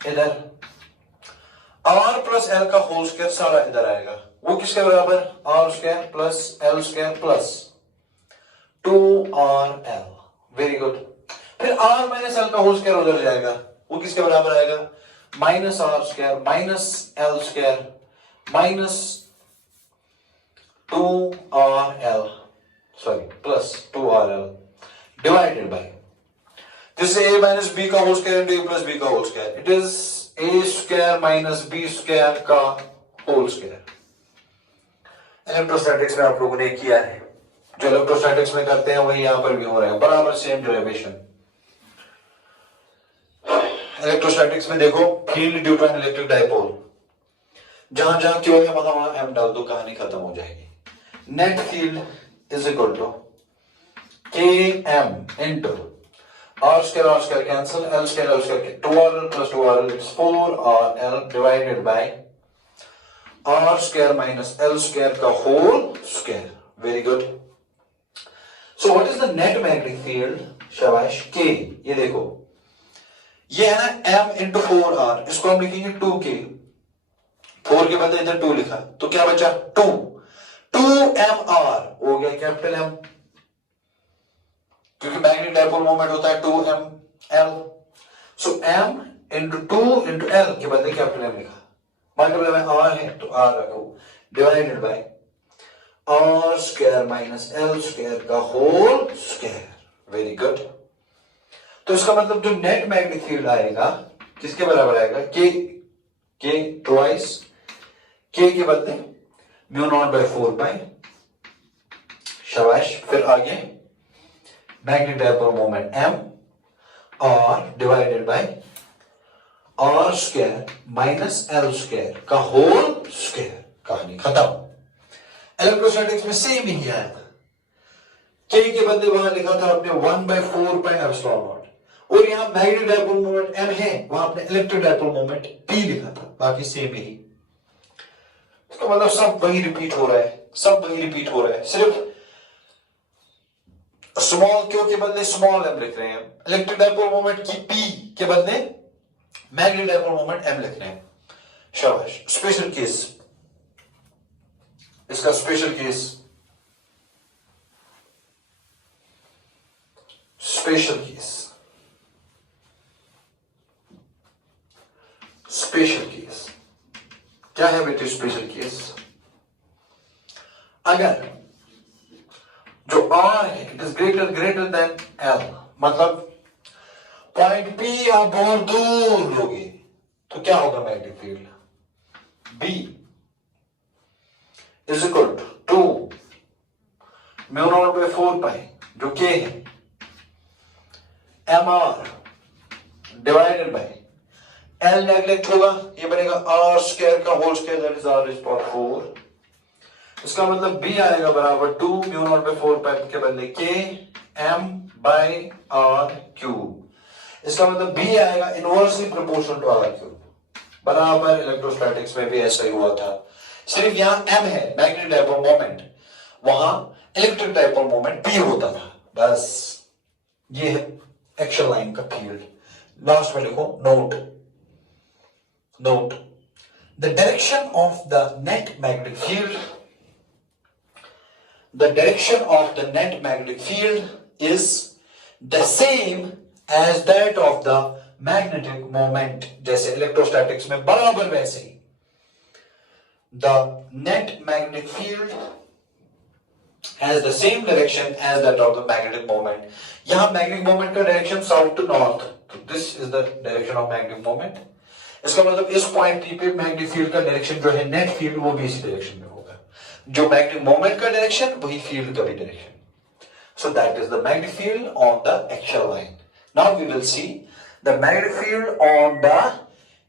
इधर आर प्लस एल का होल स्क्वायर सारा इधर आएगा, वो किसके बराबर, R square plus L square plus 2RL, very good. फिर आर माइनस एल का होल स्क्वायर उधर जाएगा, वो किसके बराबर आएगा, minus R square minus L square minus 2RL, sorry plus 2RL divided by, this is a minus b का whole square into a plus b का whole square, it is a square minus b square का whole square. Electrostatics में आप लोगों ने किया है, जो इलेक्ट्रोस्टैटिक्स में करते हैं वही यहां पर भी हो रहा है, बराबर सेम डेरिवेशन। इलेक्ट्रोस्टैटिक्स में देखो field due to an electric dipole, जहां जहां क्यों है वहां वहां एम डाल दो, कहानी खत्म हो जाएगी। Net field is equal to K M into R square cancel, L square 2RL plus 2RL, it's 4RL divided by R square minus L square का whole square, very good। So what is the net magnetic field, शाबाश, K, ये देखो, ये है ना M into 4R, इसको हम लिखेंगे 2K, 4 के बदले इधर 2 लिखा, तो क्या बचा 2MR हो गया कैपिटल M, क्योंकि मैग्नेटिक डाइपोल मोमेंट होता है 2ML, सो M इंटू 2 इंटू L के बदले कैपिटल M लिखा, मल्टीप्लाई में R है तो R रखो, divided by R square minus L square का होल स्क्वायर, वेरी गुड। तो इसका मतलब जो नेट मैग्नेटिक फील्ड आएगा किसके बराबर आएगा, के ट्वाइस, के के बदले म्यू नॉट बाय 4 पाई, शाबाश। फिर आगे magnetic dipole moment M R divided by R square minus L square का होल स्क्वायर, कहानी खत्म। इलेक्ट्रोस्टैटिक्स में सेम ही आएगा, K के बदले वहां लिखा था आपने 1 बाय 4 पाई एप्सिलॉन नॉट, और यहां मैग्नेटिक डाइपोल मोमेंट M है, वहां आपने इलेक्ट्रिक डाइपोल मोमेंट P लिखा था, बाकी सेम ही। इसका मतलब सब वही रिपीट हो रहा है, सब वही रिपीट हो रहा है, सिर्फ स्मॉल क्यू के बदले स्मॉल एम लिख रहे हैं, इलेक्ट्रिक डाइपोल मोमेंट की पी के बदले मैग्नेटिक डाइपोल मोमेंट एम लिख रहे हैं, शाबाश। स्पेशल केस, इसका special case special case, special case क्या है बेटे? स्पेशल केस अगर जो आर है it is greater than L, मतलब पॉइंट पी आप बहुत दूर लोगे तो क्या होगा मैग्नेटिक field? B is equal to mu naught by 4 pi जो के है M R divided by L neglect होगा, ये बनेगा आर स्क्वायर का whole square that is R is power 4। इसका मतलब बी आएगा बराबर 2 म्यू नॉट बाय 4 पाई के बदले K M bye are cube. इसका मतलब बी आएगा inversely proportional to R cube. बराबर इलेक्ट्रोस्टैटिक्स में भी ऐसा ही हुआ था, सिर्फ यहां एम है मैग्नेटिक डाइपोल मोमेंट, वहां इलेक्ट्रिक डाइपोल मोमेंट पी होता था। बस ये है एक्शन लाइन का फील्ड। लास्ट में लिखो note the direction of the net magnetic field, the direction of the net magnetic field is the same as that of the magnetic moment। जैसे electrostatics में बराबर वैसे ही the net magnetic field has the same direction as that of the magnetic moment। यहां magnetic moment का direction south to north, तो this is the direction of magnetic moment। इसका मतलब इस पॉइंट पे मैग्नेटिक फील्ड का डायरेक्शन जो है नेट फील्ड वो भी इसी डायरेक्शन में होगा, जो मैग्नेटिक मोमेंट का डायरेक्शन वही फील्ड का भी direction. So that is the magnetic field on the axial line. Now we will see the magnetic field on the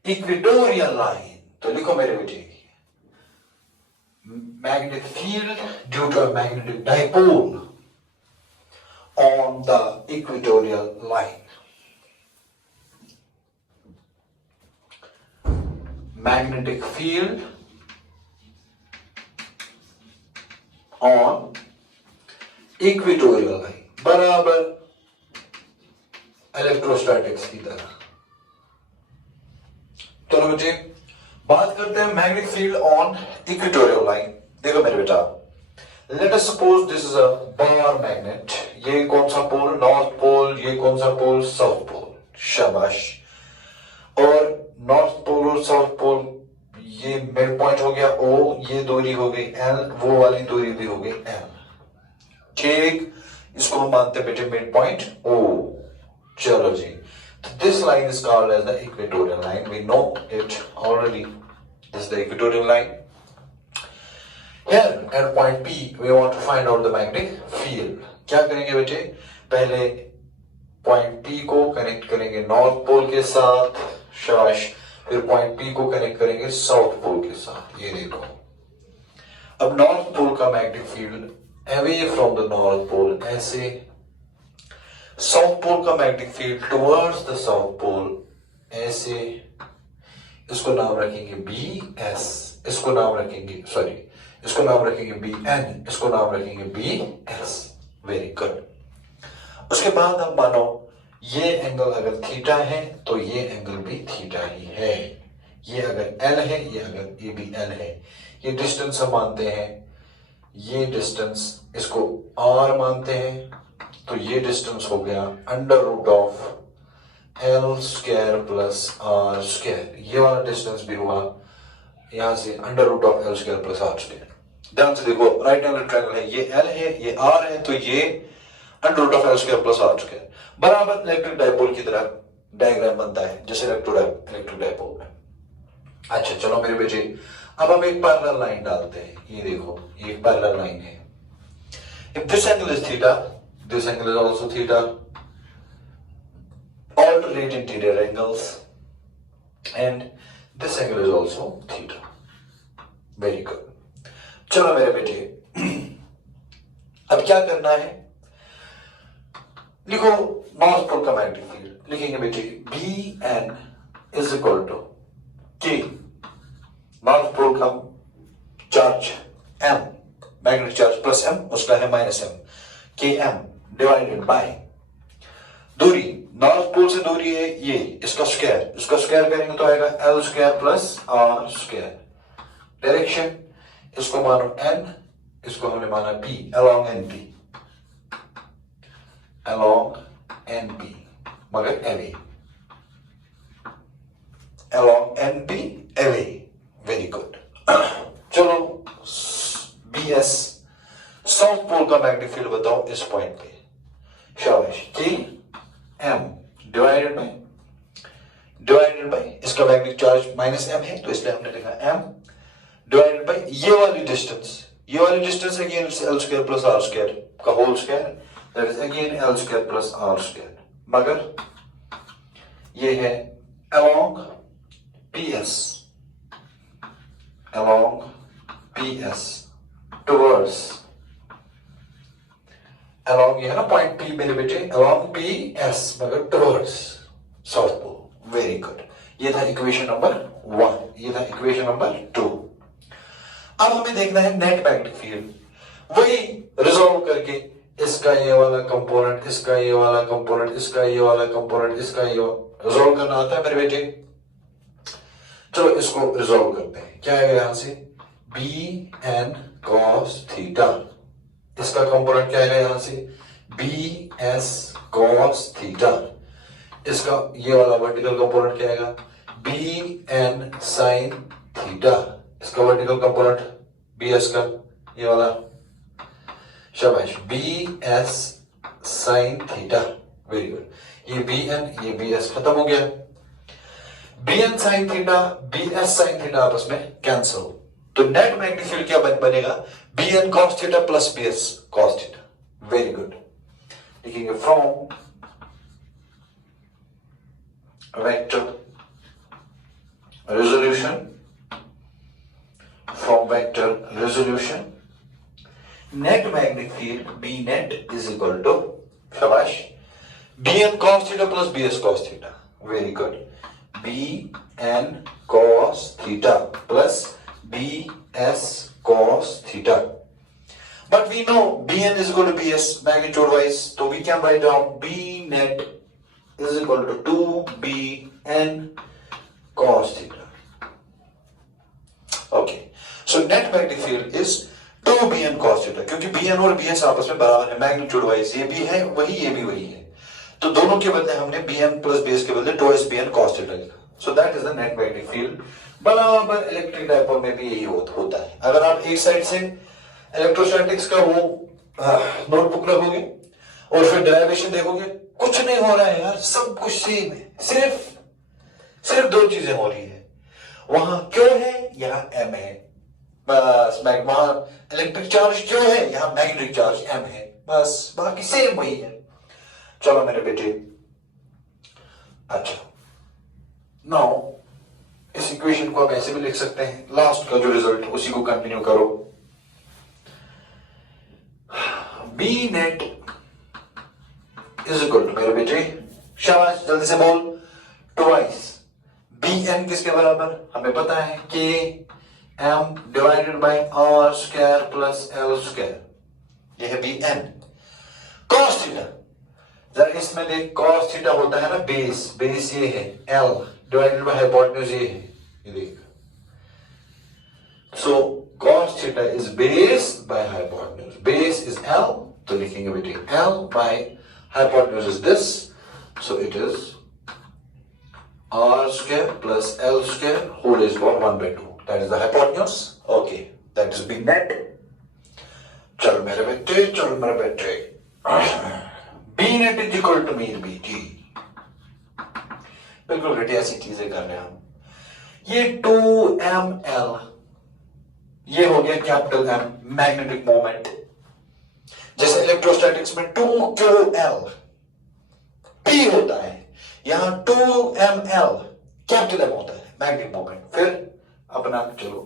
equatorial line. तो लिखो मेरे बेटे magnetic field due to a magnetic dipole on the equatorial line. Magnetic field on equatorial line बराबर electrostatics की तरह। चलो बच्चे बात करते हैं magnetic field on equatorial line. देखो मेरे बेटा, late us suppose this is a bar magnet, ये कौन सा पोल? North pole. ये कौन सा पोल? South pole. शाबाश। और नॉर्थ पोल और साउथ पोल, ये मिड पॉइंट हो गया O, ये दूरी हो गई L, वो वाली दूरी भी हो गई M। ठीक, इसको हम मानते हैं बेटे मिड पॉइंट O। चलो जी, तो this line is called as the equatorial line. We know it already, this is the equatorial line. Here at point P we want to find out the magnetic field. क्या करेंगे बेटे? पहले point P को connect करेंगे north pole के साथ, शाबाश। फिर पॉइंट P को कनेक्ट करेंगे साउथ पोल के साथ, ये देखो। अब नॉर्थ पोल का magnetic field away from the north पोल ऐसे, साउथ पोल का magnetic field towards the south pole ऐसे। इसको नाम रखेंगे BS, इसको नाम रखेंगे सॉरी, इसको नाम रखेंगे BN, इसको नाम रखेंगे BS। Very good. उसके बाद अब मानो ये एंगल अगर थीटा है तो ये एंगल भी थीटा ही है। ये अगर L है, ये अगर ये भी L है, ये डिस्टेंस हम मानते हैं, ये डिस्टेंस इसको R मानते हैं, तो ये डिस्टेंस हो गया under root of L square plus R square. ये वाला डिस्टेंस भी हुआ यहां से under root of L square plus R square. ध्यान से देखो, राइट एंगल ट्रायंगल है, ये L है, ये R है, तो ये under root of L square plus R square बराबर इलेक्ट्रिक डाइपोल की तरह डायग्राम बनता है, जैसे इलेक्ट्रिक डाइपोल में। अच्छा चलो मेरे बेटे, अब हम एक पैरेलल लाइन डालते हैं। ये देखो, ये एक पैरेलल लाइन है। If this angle is theta, this angle is also theta, alternate interior angles, and this angle is also theta। Very good. चलो मेरे बेटे, अब क्या करना है? लिखो नॉर्थ पोल का मैग्नेटिक फील्ड। लिखेंगे बेटे BN is equal to K, north pole का charge M, magnetic charge plus M, उसका है minus M, KM divided by दूरी, नॉर्थ पोल से दूरी है ये, इसका स्क्वायर करेंगे तो आएगा L square plus R square. Direction इसको मानो N, इसको हमने माना P, along NP, along NP, मगर away. Along NP, away. Very good. चलो BS साउथ पोल का मैग्नेटिक फील्ड बताओ इस पॉइंट पे. शाबाश. K M डिवाइडेड बाय इसका मैग्नेटिक चार्ज -m है तो इसलिए हमने लिखा m डिवाइडेड बाय ये वाली distance again l square plus r square का whole square, that is again l square plus r square, मगर ये है along PS towards along ये है ना पॉइंट P मेरे बेटे, along PS मगर towards south pole. Very good. ये था इक्वेशन नंबर 1. ये था इक्वेशन नंबर 2. अब हमें देखना है नेट मैग्नेटिक फील्ड. वही रिजॉल्व करके इसका ये वाला कंपोनेंट, इसका ये वाला कंपोनेंट, इसका ये वाला कंपोनेंट, इसका ये रिजॉल्व करना आता है मेरे बेटे. चलो इसको रिजॉल्व करते हैं. क्या है यहां से BN cos थीटा, इसका कंपोनेंट क्या है यहां से BS cos थीटा, इसका ये वाला वर्टिकल कंपोनेंट क्या आएगा BN sin थीटा, इसका वर्टिकल कंपोनेंट BS का ये वाला शाबाश BS sin theta. Very good. ये BN ये BS खत्म हो गया. BN sin theta BS sin theta आपस में कैंसिल, तो नेट मैग्नेटिक फील्ड क्या बनेगा BN cos theta plus BS cos theta. Very good. लिखेंगे from vector resolution net magnetic field B net is equal to shabash BN cos theta plus BS cos theta. Very good. BN cos theta plus BS cos theta, but we know BN is equal to BS magnitude wise, so we can write down B net is equal to 2BN cos theta. Okay, so net magnetic field is 2BN cos theta, क्योंकि BN और BS आपस में बराबर है magnitude wise. ये भी है वही, ये भी वही है, तो दोनों के बदले हमने BN प्लस BS के बदले 2SBN cos theta लिखा. So that is the net magnetic field. बराबर इलेक्ट्रिक डायपोल में भी यही होता है. अगर आप एक साइड से इलेक्ट्रोस्टैटिक्स का वो नोटबुक रखोगे और फिर डेरिवेशन देखोगे, कुछ नहीं हो रहा है यार, सब कुछ सेम है. सिर्फ दो चीजें हो रही है. वहां क्यों है, यहाँ m है, बस. वहां इलेक्ट्रिक चार्ज क्यों है, यहाँ मैग्नेटिक चार्ज m है, बस. बाकी सेम वही है. चलो मेरे बेटे. अच्छा, नाउ इस इक्वेशन को आप ऐसे भी लिख सकते हैं, लास्ट का जो रिजल्ट उसी को कंटिन्यू करो. B net is equal to मेरे बेटे, शाबाश जल्दी से बोल, ट्वाइस BN किसके बराबर हमें पता है K M divided by R square plus L square. ये है BN. cos थीटा, जरा इसमें देख, cos थीटा होता है ना बेस ये है L डिवाइडेड बाय हाइपोटेन्यूज ये है, ये देख. So cos theta is base by hypotenuse, base is L, तो लिखेंगे बेटे L by hypotenuse is this, so it is R square plus L square whole is for 1/2. That is the hypotenuse. Okay, that is B net. चल मेरे बेटे. B net is equal to mean BT. बिल्कुल बेटे ऐसी चीजें कर रहे हैं हम. ये 2ml, ये हो गया कैपिटल M मैग्नेटिक मोमेंट. जैसे इलेक्ट्रोस्टैटिक्स में 2QL P होता है, यहां 2ml कैपिटल M होता है मैग्नेटिक मोमेंट. फिर अपना चलो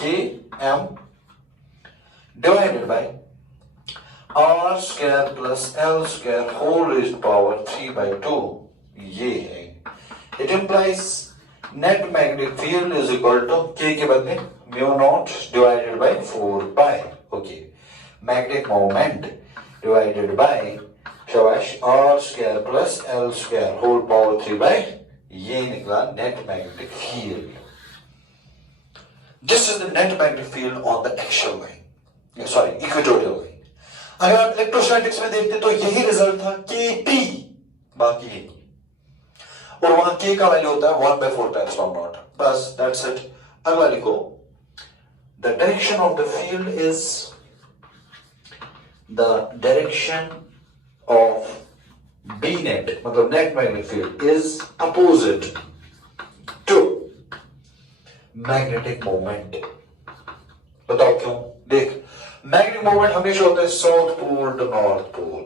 KM divided by R square plus L square whole raised power 3/2. ये है. It implies net magnetic field is equal to K के बदले mu naught divided by 4 okay, magnetic moment divided by शाबाश R square plus L square whole power 3 ये निकला net magnetic field. This is the net magnetic field on the axial line, sorry equatorial line. अगर आप electrostatics में देखते तो यही result था KP बाकी ही, और वहां के का वैल्यू होता है 1/4 एप्सिलॉन नॉट, बस दैट्स इट। अगला लिखो, the direction of the field is, the direction of B net, मतलब नेट magnetic field, is opposite to magnetic moment. बताओ क्यों? देख, मैग्नेटिक मोमेंट हमेशा होता है south pole to north pole,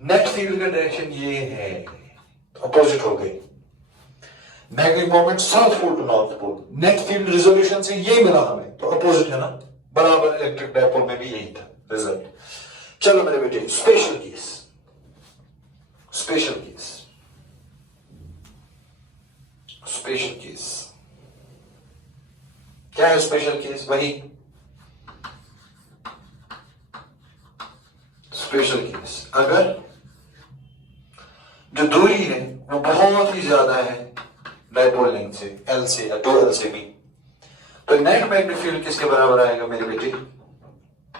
net field का डायरेक्शन ये है, अपोजिट हो गई। Magnetic moment south pole to north pole, net field resolution से ये मिला हमें, तो अपोजिट है ना, बराबर। इलेक्ट्रिक डायपोल में भी यही था रिजल्ट। चलो मेरे बेटे, special case, special case, special case क्या है? स्पेशल केस वही स्पेशल केस, अगर जो दूरी है वो बहुत ही ज्यादा है डायपोल लेंथ से, एल से या 2l से भी, तो नेट मैग्नेटिक फील्ड किसके बराबर आएगा मेरे बेटे?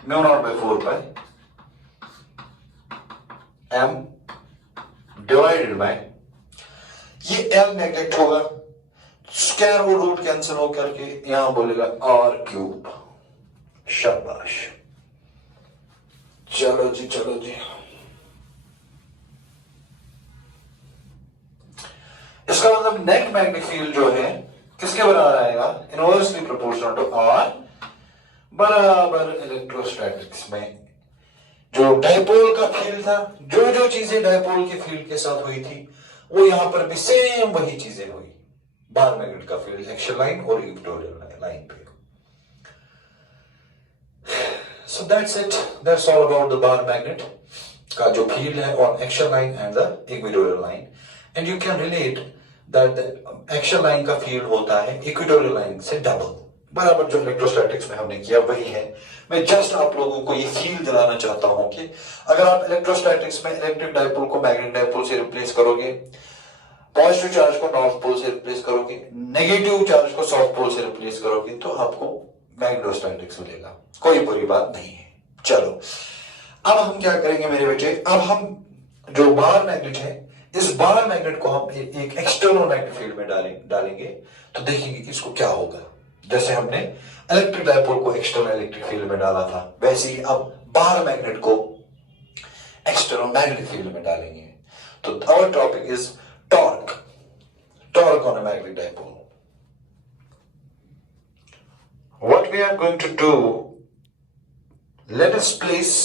μ0/4 पाई m डिवाइडेड बाय, ये l नेगलेक्ट होगा, स्क्वायर और रूट कैंसिल हो करके यहां बोलेगा r³। शाबाश, चलो जी, चलो जी। इसका मतलब नेट मैग्नेटिक फील्ड जो है किसके बराबर आएगा? इनवर्सली प्रोपोर्शनल टू r, बराबर इलेक्ट्रोस्टैटिक्स में जो डायपोल का फील्ड था, जो जो चीजें डायपोल के फील्ड के साथ हुई थी वो यहां पर भी सेम वही चीजें हुई। बार मैग्नेट का फील्ड एक्सियल लाइन और इक्वेटोरियल लाइन पे। So that's it. That's all about the bar magnet का जो फील्ड है on axial line and the equatorial line. And you can relate that the axial line का field होता है equatorial line से double, बराबर जो इलेक्ट्रोस्टैटिक्स में हमने किया वही है। मैं जस्ट आप लोगों को ये फील दिलाना चाहता हूं कि अगर आप इलेक्ट्रोस्टैटिक्स में इलेक्ट्रिक डायपोल को मैग्नेटिक डायपोल से रिप्लेस करोगे, पॉजिटिव चार्ज को नॉर्थ पोल से रिप्लेस करोगे, नेगेटिव चार्ज को साउथ पोल से रिप्लेस करोगे, तो आपको मैग्नेटोस्टैटिक्स मिलेगा, कोई बुरी बात नहीं है। चलो अब हम क्या करेंगे मेरे बेटे, अब हम जो बार मैग्नेट है, इस बार मैग्नेट को हम एक एक्सटर्नल मैग्नेटिक फील्ड में डालेंगे तो देखेंगे कि इसको क्या होगा। जैसे हमने इलेक्ट्रिक डायपोल को एक्सटर्नल इलेक्ट्रिक फील्ड में डाला था, वैसे ही अब बार मैग्नेट को एक्सटर्नल मैग्नेटिक फील्ड में डालेंगे। तो our topic is torque, torque on a magnetic dipole. What we are going to do, let us place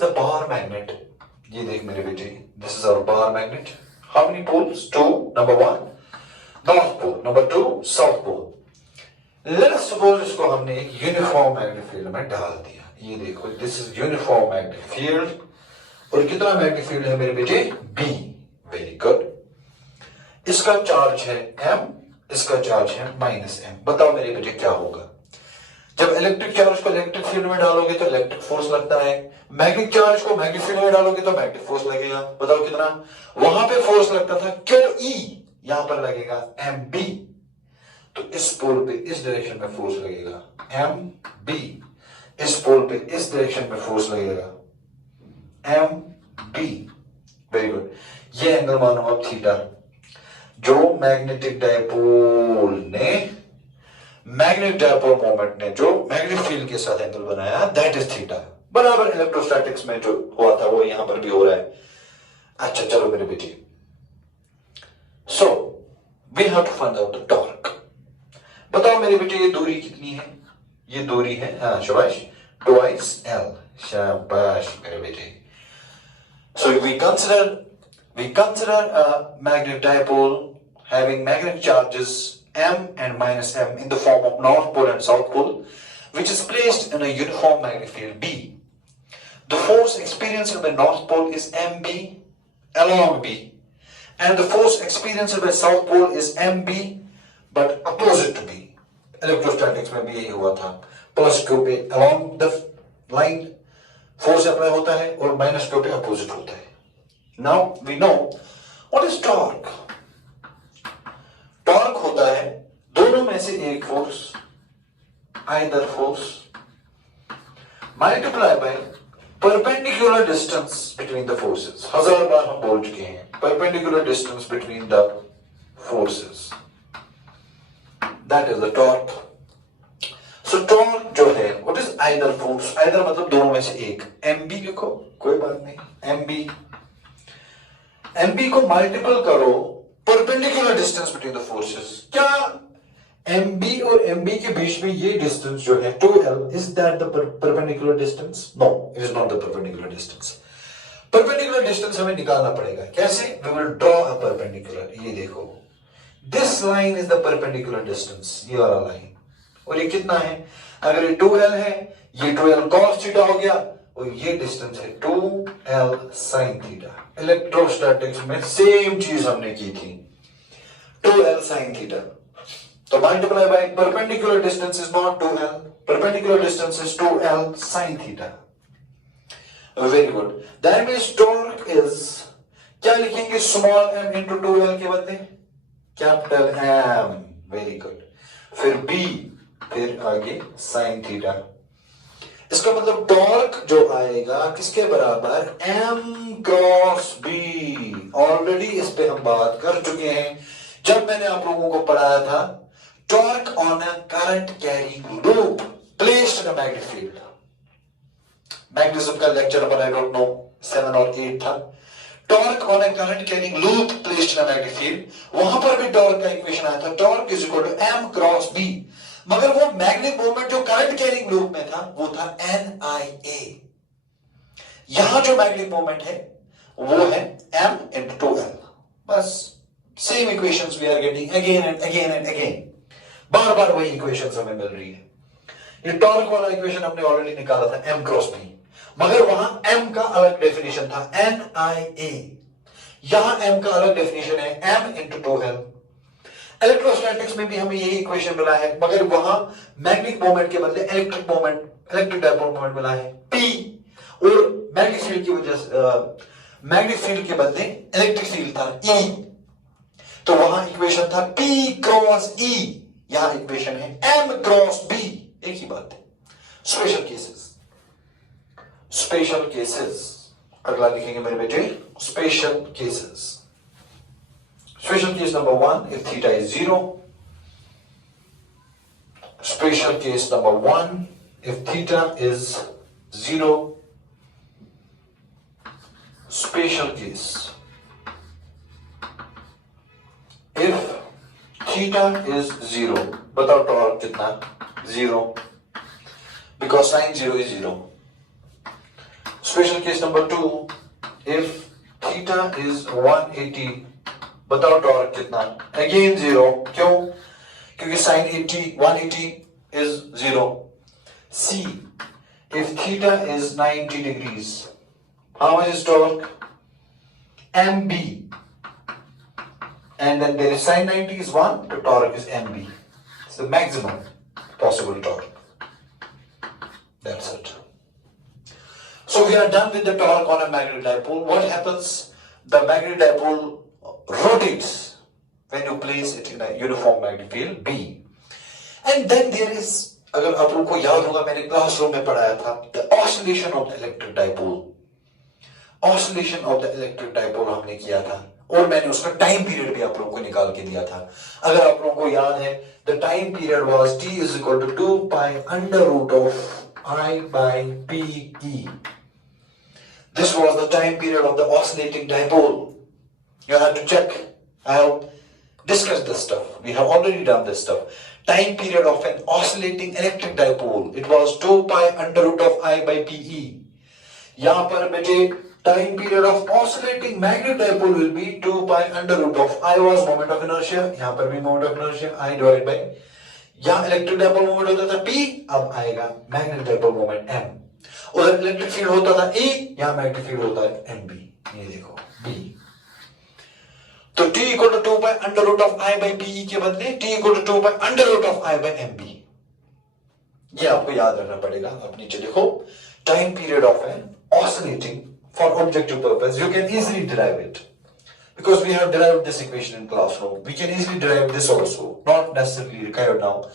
the bar magnet. ये देख मेरे बेटे, this is our bar magnet. How many poles? 2. Number 1 north pole, number 2 south pole. Let us suppose इसको हमने एक uniform magnetic field में डाल दिया। ये देखो, this is uniform magnetic field. और कितना मैग्नेटिक फील्ड है मेरे बेटे? B. Very good. इसका चार्ज है m, इसका चार्ज है -m। बताओ मेरे बेटे क्या होगा? जब इलेक्ट्रिक चार्ज को इलेक्ट्रिक फील्ड में डालोगे तो इलेक्ट्रिक फोर्स लगता है, मैग्नेटिक चार्ज को मैग्नेटिक फील्ड में डालोगे तो मैग्नेटिक फोर्स लगेगा। बताओ कितना? वहां पे फोर्स लगता था QE, यहां पर लगेगा MB। तो इस पोल पे इस डायरेक्शन में फोर्स लगेगा MB, इस पोल पे इस डायरेक्शन में फोर्स लगेगा MB। Very good. ये एंगल मानो अब थीटा। जो मैग्नेटिक डायपोल ने, मैग्नेटिक डायपोल मोमेंट ने जो मैग्नेटिक फील्ड के साथ एंगल बनाया, दैट इज थीटा, बराबर इलेक्ट्रोस्टैटिक्स में जो हुआ था वो यहां पर भी हो रहा है। अच्छा चलो मेरे बेटे, so we have to find out the torque. बताओ मेरे बेटे ये दूरी कितनी है? ये दूरी है, हाँ शाबाश, 2l। शाबाश मेरे बेटे। So we consider a magnetic dipole having magnetic charges m and -m in the form of north pole and south pole, which is placed in a uniform magnetic field B. The force experienced by north pole is mb along B, and the force experienced by south pole is mb but opposite to B. Electrostatics में भी यही हुआ था, plus Q पे along the line force apply होता है और minus Q पे अपोजिट होता है। Now we know what is torque. Torque होता है दोनों में से एक force, either force multiply by perpendicular distance between the forces, 1000 बार हम बोल चुके हैं, perpendicular distance between the forces, that is the torque. So torque जो है, what is either force, either मतलब दोनों में से एक, एमबी लिखो कोई बात नहीं, एमबी, एमबी को मल्टीपल करो perpendicular distance between the forces. क्या एमबी और एमबी के बीच में ये डिस्टेंस जो है 2l, is that the perpendicular distance? No, it is not the perpendicular distance. Perpendicular distance हमें निकालना पड़ेगा. कैसे? We will draw a perpendicular. ये देखो, this line is the perpendicular distance, ये वाला लाइन. और ये कितना है? अगर ये 2l है, ये 2l cos थीटा हो गया, और ये डिस्टेंस है 2l sin थीटा. इलेक्ट्रोस्टैटिक्स में सेम चीज हमने की थी, 2l sin थीटा. तो multiply by perpendicular distance is not 2l, perpendicular distance is 2l sin theta. Very good. That means torque is, क्या लिखेंगे स्मॉल m इंटू 2l के बदले? Capital M. Very good. फिर b, फिर आगे sin theta. इसका मतलब टॉर्क जो आएगा किसके बराबर? m cross b. ऑलरेडी इस पे हम बात कर चुके हैं जब मैंने आप लोगों को पढ़ाया था torque on a current carrying loop placed in a magnetic field. Magnetism का lecture number I don't know 7 और 8 था. Torque on a current carrying loop placed in a magnetic field, वहां पर भी टॉर्क का इक्वेशन आया था, torque is equal to m cross b. मगर वो मैग्नेटिक मोमेंट जो करंट कैरिंग लूप में था वो था NIA. यहां जो मैग्नेटिक मोमेंट है वो है m into 2l. बस same equations we are getting again and again and again. बार बार वही इक्वेशंस हमें मिल रही है. ये टॉर्क वाला इक्वेशन हमने ऑलरेडी निकाला था m क्रॉस b, मगर वहां m का अलग डेफिनेशन था NIA. यहां m का अलग डेफिनेशन है m into 2l. इलेक्ट्रोस्टैटिक्स में भी हमें यही इक्वेशन मिला है, मगर वहां मैग्नेटिक मोमेंट के बदले electric moment, electric dipole moment मिला है P, और मैग्नेटिक फील्ड की वजह से मैग्नेटिक फील्ड के बदले इलेक्ट्रिक फील्ड था E. तो वहां इक्वेशन था P क्रॉस E, यहां इक्वेशन है M क्रॉस B. एक ही बात है. स्पेशल केसेस, स्पेशल केसेस अगला लिखेंगे मेरे बेटे, special cases. Special case number 1, if theta is 0. Special case number 1, if theta is 0. Special case, if theta is 0. बताओ टॉर्क कितना? 0, because sin 0 is 0. Special case number 2, if theta is 180. बताओ torque कितना? Again 0. क्यों? क्योंकि sign 180 is 0. C, if theta is 90 degrees, how much is torque? MB, and then there is sin 90 is 1, the torque is MB. It's the maximum possible torque. That's it. So we are done with the torque on a magnetic dipole. What happens? The magnetic dipole rotates when you place it in a uniform magnetic field B. And then there is, अगर आप लोगों को याद होगा मैंने classroom में पढ़ाया था, the oscillation of the electric dipole. Oscillation of the electric dipole हमने किया था, और मैंने उसका टाइम पीरियड भी आप लोगों को निकाल के दिया था. अगर आप लोगों को याद है, the time period was t is equal to 2 pi under root of I by PE. This was the time period of the oscillating dipole. You have to check. I have discussed this stuff. We have already done this stuff. Time period of an oscillating electric dipole. It was 2 pi under root of I by PE. यहाँ पर बेटे time period of oscillating magnetic dipole will be 2 pi under root of I was moment of inertia. यहाँ पर भी moment of inertia I divided by, यहाँ electric dipole moment होता था P, अब आएगा magnetic dipole moment M. उधर electric field होता था E, यहाँ magnetic field होता है NB. ये देखो B. तो t equal to 2 by under root of I by PE के बदले t equal to 2 by under root of I by MB. ये आपको याद रखना पड़ेगा. आप नीचे लिखो time period of an oscillating for objective purpose. You can easily derive it because we have derived this equation in classroom. We can easily derive this also, not necessarily required now,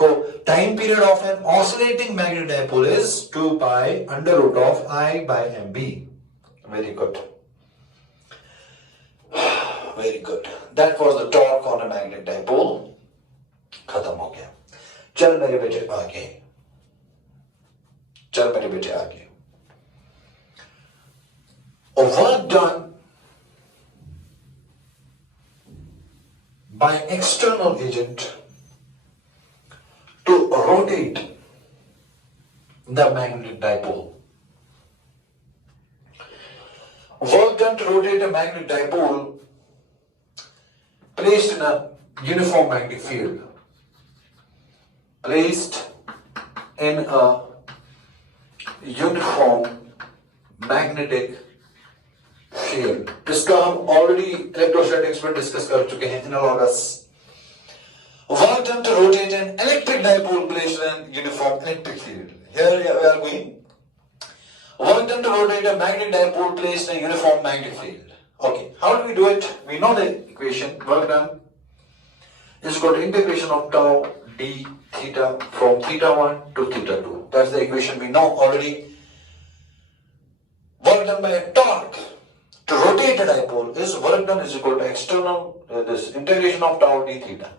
time period of an oscillating magnetic dipole is 2 pi under root of I by mb. Very good. Very good. That was the torque on a magnetic dipole. खत्म हो गया. चल मेरे बेटे आगे. A work done by external agent to rotate the magnetic dipole. Work done to rotate a magnetic dipole placed in a uniform magnetic field. Placed in a uniform magnetic field. इसका हम already electrostatics में discuss कर चुके हैं. Analogous. Work done to rotate an electric dipole placed in a uniform electric field. Here we are going. Work done to rotate a magnetic dipole placed in a uniform magnetic field. Okay, how do we do it? We know the equation. Work done is equal to integration of tau d theta from theta 1 to theta 2. That's the equation we know already. Work done by a torque to rotate a dipole is work done is equal to external this integration of tau d theta.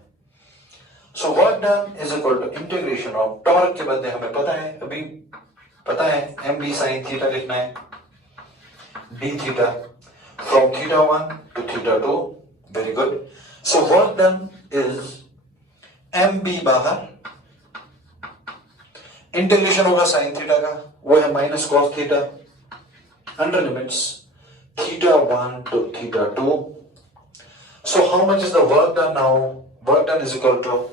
So work done is equal to integration of torque के बदले हमें पता है अभी पता है mb sin theta लिखना है d theta from theta 1 to theta 2. Very good. So work done is mb बाहर इंटीग्रेशन होगा साइन थीटा का वो है minus cos theta under limits theta 1 to theta 2. So how much is the work done now? Work done is equal to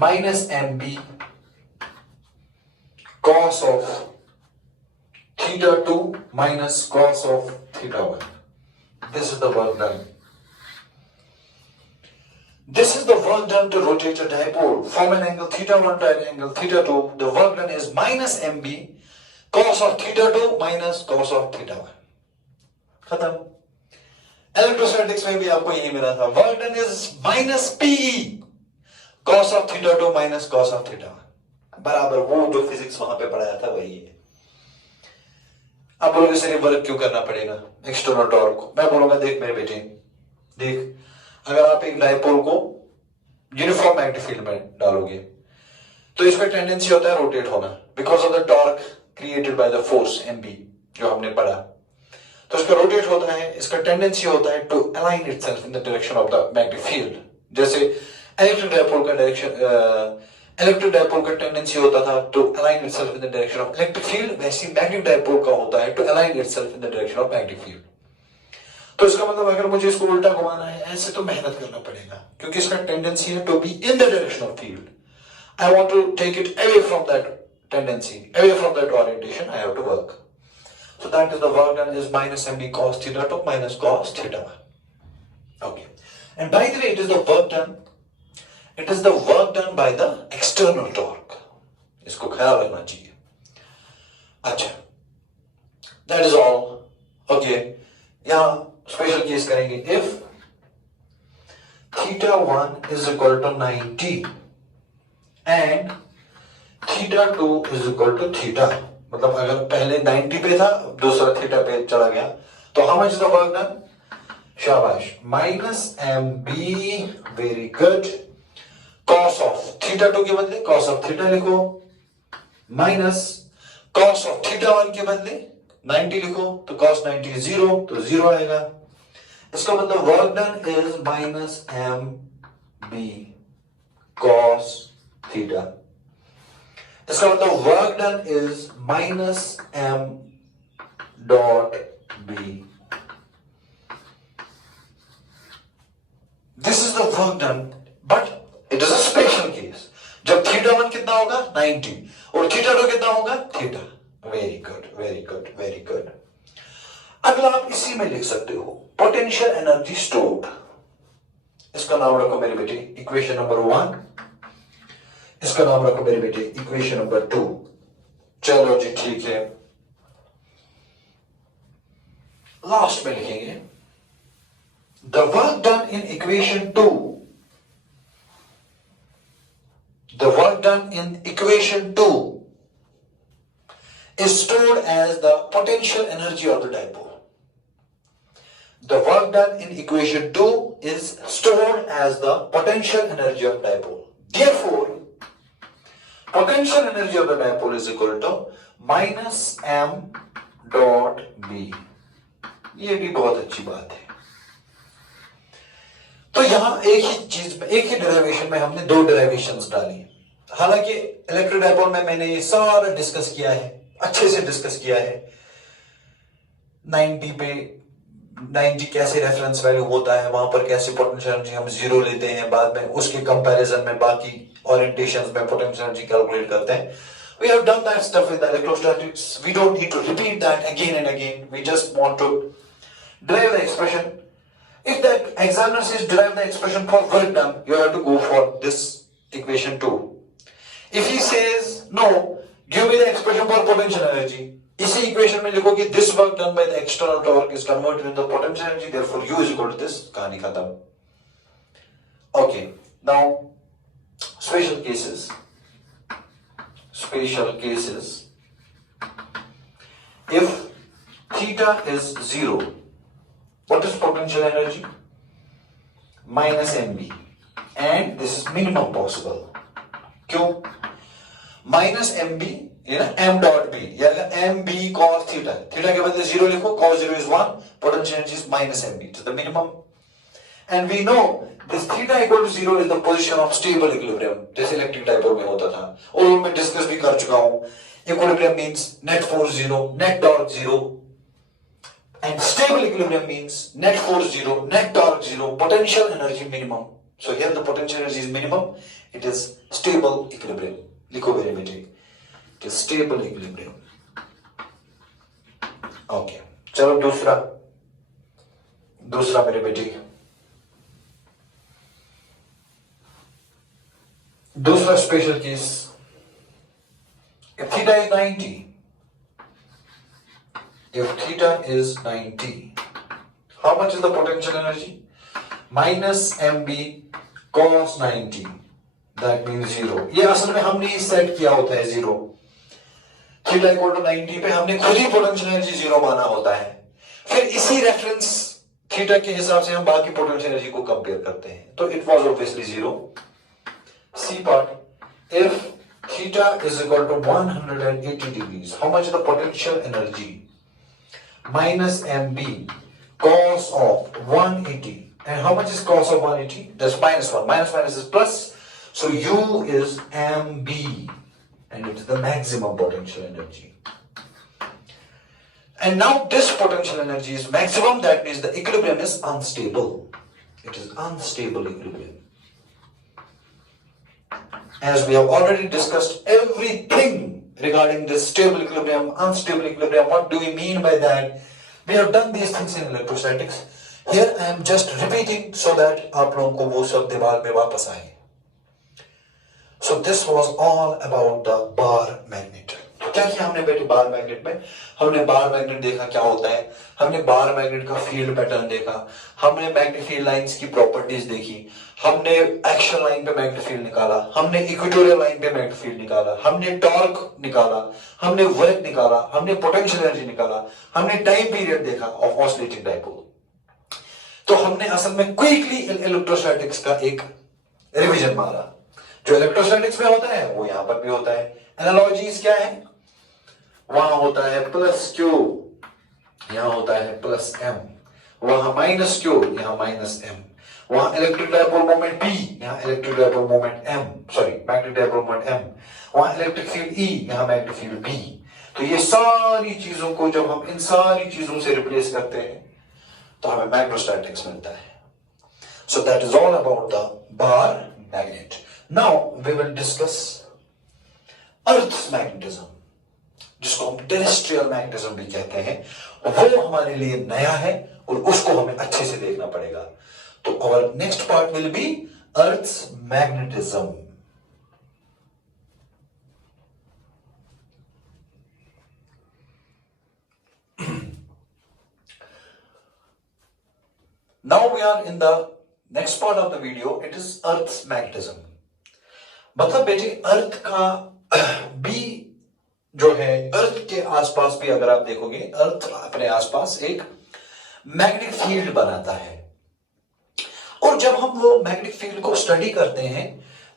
minus mb cos of theta 2 minus cos of theta 1. This is the work done. This is the work done to rotate a dipole from an angle theta 1 to an angle theta 2. The work done is minus mb cos of theta 2 minus cos of theta 1. खत्म. Electrostatics में भी आपको यही मिला था. Work done is minus PE cos of theta 2 minus cos of theta 1. बराबर वो जो फिजिक्स वहां पे पढ़ाया था वही है. आप बोलोगे सर वर्क क्यों करना पड़ेगा एक्सटर्नल टॉर्क को? मैं बोलूंगा देख मेरे बेटे देख अगर आप एक डायपोल को यूनिफॉर्म मैग्नेटिक फील्ड में डालोगे तो इसमें टेंडेंसी होता है रोटेट होना because of the torque created by the force mb जो हमने पढ़ा. तो इसका रोटेट होता है. इसका टेंडेंसी होता है to align itself in the direction of the magnetic field. जैसे इलेक्ट्रिक डायपोल का टेंडेंसी होता था to align itself in the direction of electric field, वैसे मैग्नेटिक डायपोल का होता है to align itself in the direction of magnetic field. तो इसका मतलब अगर मुझे इसको उल्टा घुमाना है ऐसे तो मेहनत करना पड़ेगा क्योंकि इसका टेंडेंसी है to be in the direction of field. I want to take it away from that tendency, away from that orientation. I have to work. So that is the work done is minus mb cos theta 2 minus cos theta 1. Okay. And by the way, it is the work done. It is the work done by the external torque. इसको ख्याल रखना चाहिए. अच्छा. That is all. Okay. यहाँ special case करेंगे. If theta 1 is equal to 90 and theta 2 is equal to theta. मतलब अगर पहले 90 पे था दूसरा थीटा पे चला गया तो how much is the work done? शाबाश. Minus mb. Very good. Cos of theta 2 के बदले कॉस ऑफ थीटा लिखो माइनस कॉस ऑफ थीटा 1 के बदले 90 लिखो तो कॉस 90 0 तो 0 आएगा. इसका मतलब work done is minus mb cos theta. इसका मतलब work done is minus m dot b. This is the work done but it is a special case जब थीटा 1 कितना होगा 90 और थीटा 2 कितना होगा theta. Very good very good very good. अगला आप इसी में लिख सकते हो पोटेंशियल एनर्जी स्टोर्ड. इसका नाम रखो मेरे बेटे इक्वेशन नंबर 1. इसका नाम रखो मेरे बेटे इक्वेशन नंबर 2. चलो जी ठीक है. लास्ट में लिखेंगे the work done in equation 2 done in equation 2 is stored as the potential energy of the dipole. The work done in equation 2 is stored as the potential energy of dipole. Therefore, potential energy of the dipole is equal to minus m dot b. ये भी बहुत अच्छी बात है. तो यहां एक ही चीज में, एक ही डेरिवेशन में हमने दो डेरिवेशंस डाली. हालांकि इलेक्ट्रिक डायपोल में मैंने ये सारा डिस्कस किया है, अच्छे से डिस्कस किया है. 90 पे 90 कैसे रेफरेंस वैल्यू होता है, वहां पर कैसे पोटेंशियल एनर्जी हम जीरो लेते हैं, बाद में उसके कंपैरिजन में बाकी ओरिएंटेशंस में पोटेंशियल एनर्जी कैलकुलेट करते हैं. We have done that stuff with electrostatics. We don't need to repeat that again and again. We just want to derive the expression. If the examiner says derive the expression for work done, you have to go for this equation 2. If he says no, give me the expression for potential energy. इसी equation में लिखो कि this work done by the external torque is converted into potential energy, therefore U is equal to this. कहानी खत्म. Okay, now special cases. Special cases. If theta is 0, what is potential energy? Minus mb, and this is minimum possible. क्यों? Minus mb, ये ना m dot b, या mb cos theta. Theta के बदले 0 लिखो, cos 0 is 1, potential energy is minus mb, to the minimum. And we know this theta equal to 0 is the position of stable equilibrium, जैसे electric dipole में होता था, और मैं डिस्कस भी कर चुका हूं. Equilibrium means net force 0, net torque 0, and stable equilibrium means net force 0, net torque 0, potential energy minimum. So here the potential energy is minimum, it is stable equilibrium. लिखो very बेटे, it is stable equilibrium. Okay, चलो दूसरा मेरे बेटे, दूसरा special case. If theta is 90, if theta is 90, how much is the potential energy? Minus mb cos 90, that means 0. ये असल में हमने सेट किया होता है 0. थीटा इक्वल टू 90 पे हमने खुद ही पोटेंशियल एनर्जी 0 माना होता है. फिर इसी रेफरेंस थीटा के हिसाब से हम बाकी पोटेंशियल एनर्जी को कंपेयर करते हैं. तो it was obviously 0. C part, if theta is equal to 180 degrees, how much is the potential energy? Minus mb cos of 180. And how much is cos of 180? That's minus 1. Minus minus is plus. So U is mb. And it is the maximum potential energy. And now this potential energy is maximum. That means the equilibrium is unstable. It is unstable equilibrium. As we have already discussed everything regarding this stable equilibrium, unstable equilibrium, what do we mean by that? We have done these things in electrostatics. Here I am just repeating so that आप लोगों को वो सब दिमाग में वापस आए. So this was all about the bar magnet. तो क्या किया हमने बेटे बार मैग्नेट में? हमने बार मैग्नेट देखा क्या होता है, हमने बार मैग्नेट का फील्ड पैटर्न देखा, हमने मैग्नेटिक फील्ड लाइंस की प्रॉपर्टीज देखी, हमने एक्शन लाइन पे मैग्नेटिक फील्ड निकाला, हमने इक्वेटोरियल लाइन पे मैग्नेटिक फील्ड निकाला, हमने टॉर्क निकाला, हमने वर्क निकाला, हमने पोटेंशियल एनर्जी निकाला, हमने टाइम पीरियड देखा ऑफ ऑसिलेटिंग डायपोल. तो हमने असल में क्विकली इलेक्ट्रोस्टैटिक्स का एक रिवीजन मारा. जो इलेक्ट्रोस्टैटिक्स में होता है वो यहां पर भी होता है. एनालॉजीज क्या है? वहां होता है प्लस क्यू, यहां होता है प्लस एम, वहां माइनस क्यू, यहां माइनस एम, वहां इलेक्ट्रिक डायपोल मोमेंट P, यहां electric dipole moment M, sorry magnetic dipole moment M, वहां इलेक्ट्रिक फील्ड E, यहां मैग्नेटिक फील्ड B. तो ये सारी चीजों को जब हम इन सारी चीजों से रिप्लेस करते हैं तो हमें मैग्नेटोस्टैटिक्स मिलता है. So that is all about the bar magnet. Now we will discuss Earth's magnetism, जिसको हम टेरेस्ट्रियल मैग्नेटिज्म भी कहते हैं. वो हमारे लिए नया है और उसको हमें अच्छे से देखना पड़ेगा. तो our next part will be Earth's magnetism. Now we are in the next part of the video. It is Earth's magnetism. मतलब बेटे अर्थ का भी जो है, अर्थ के आसपास भी अगर आप देखोगे, अर्थ अपने आसपास एक मैग्नेटिक फील्ड बनाता है। और जब हम वो मैग्नेटिक फील्ड को स्टडी करते हैं,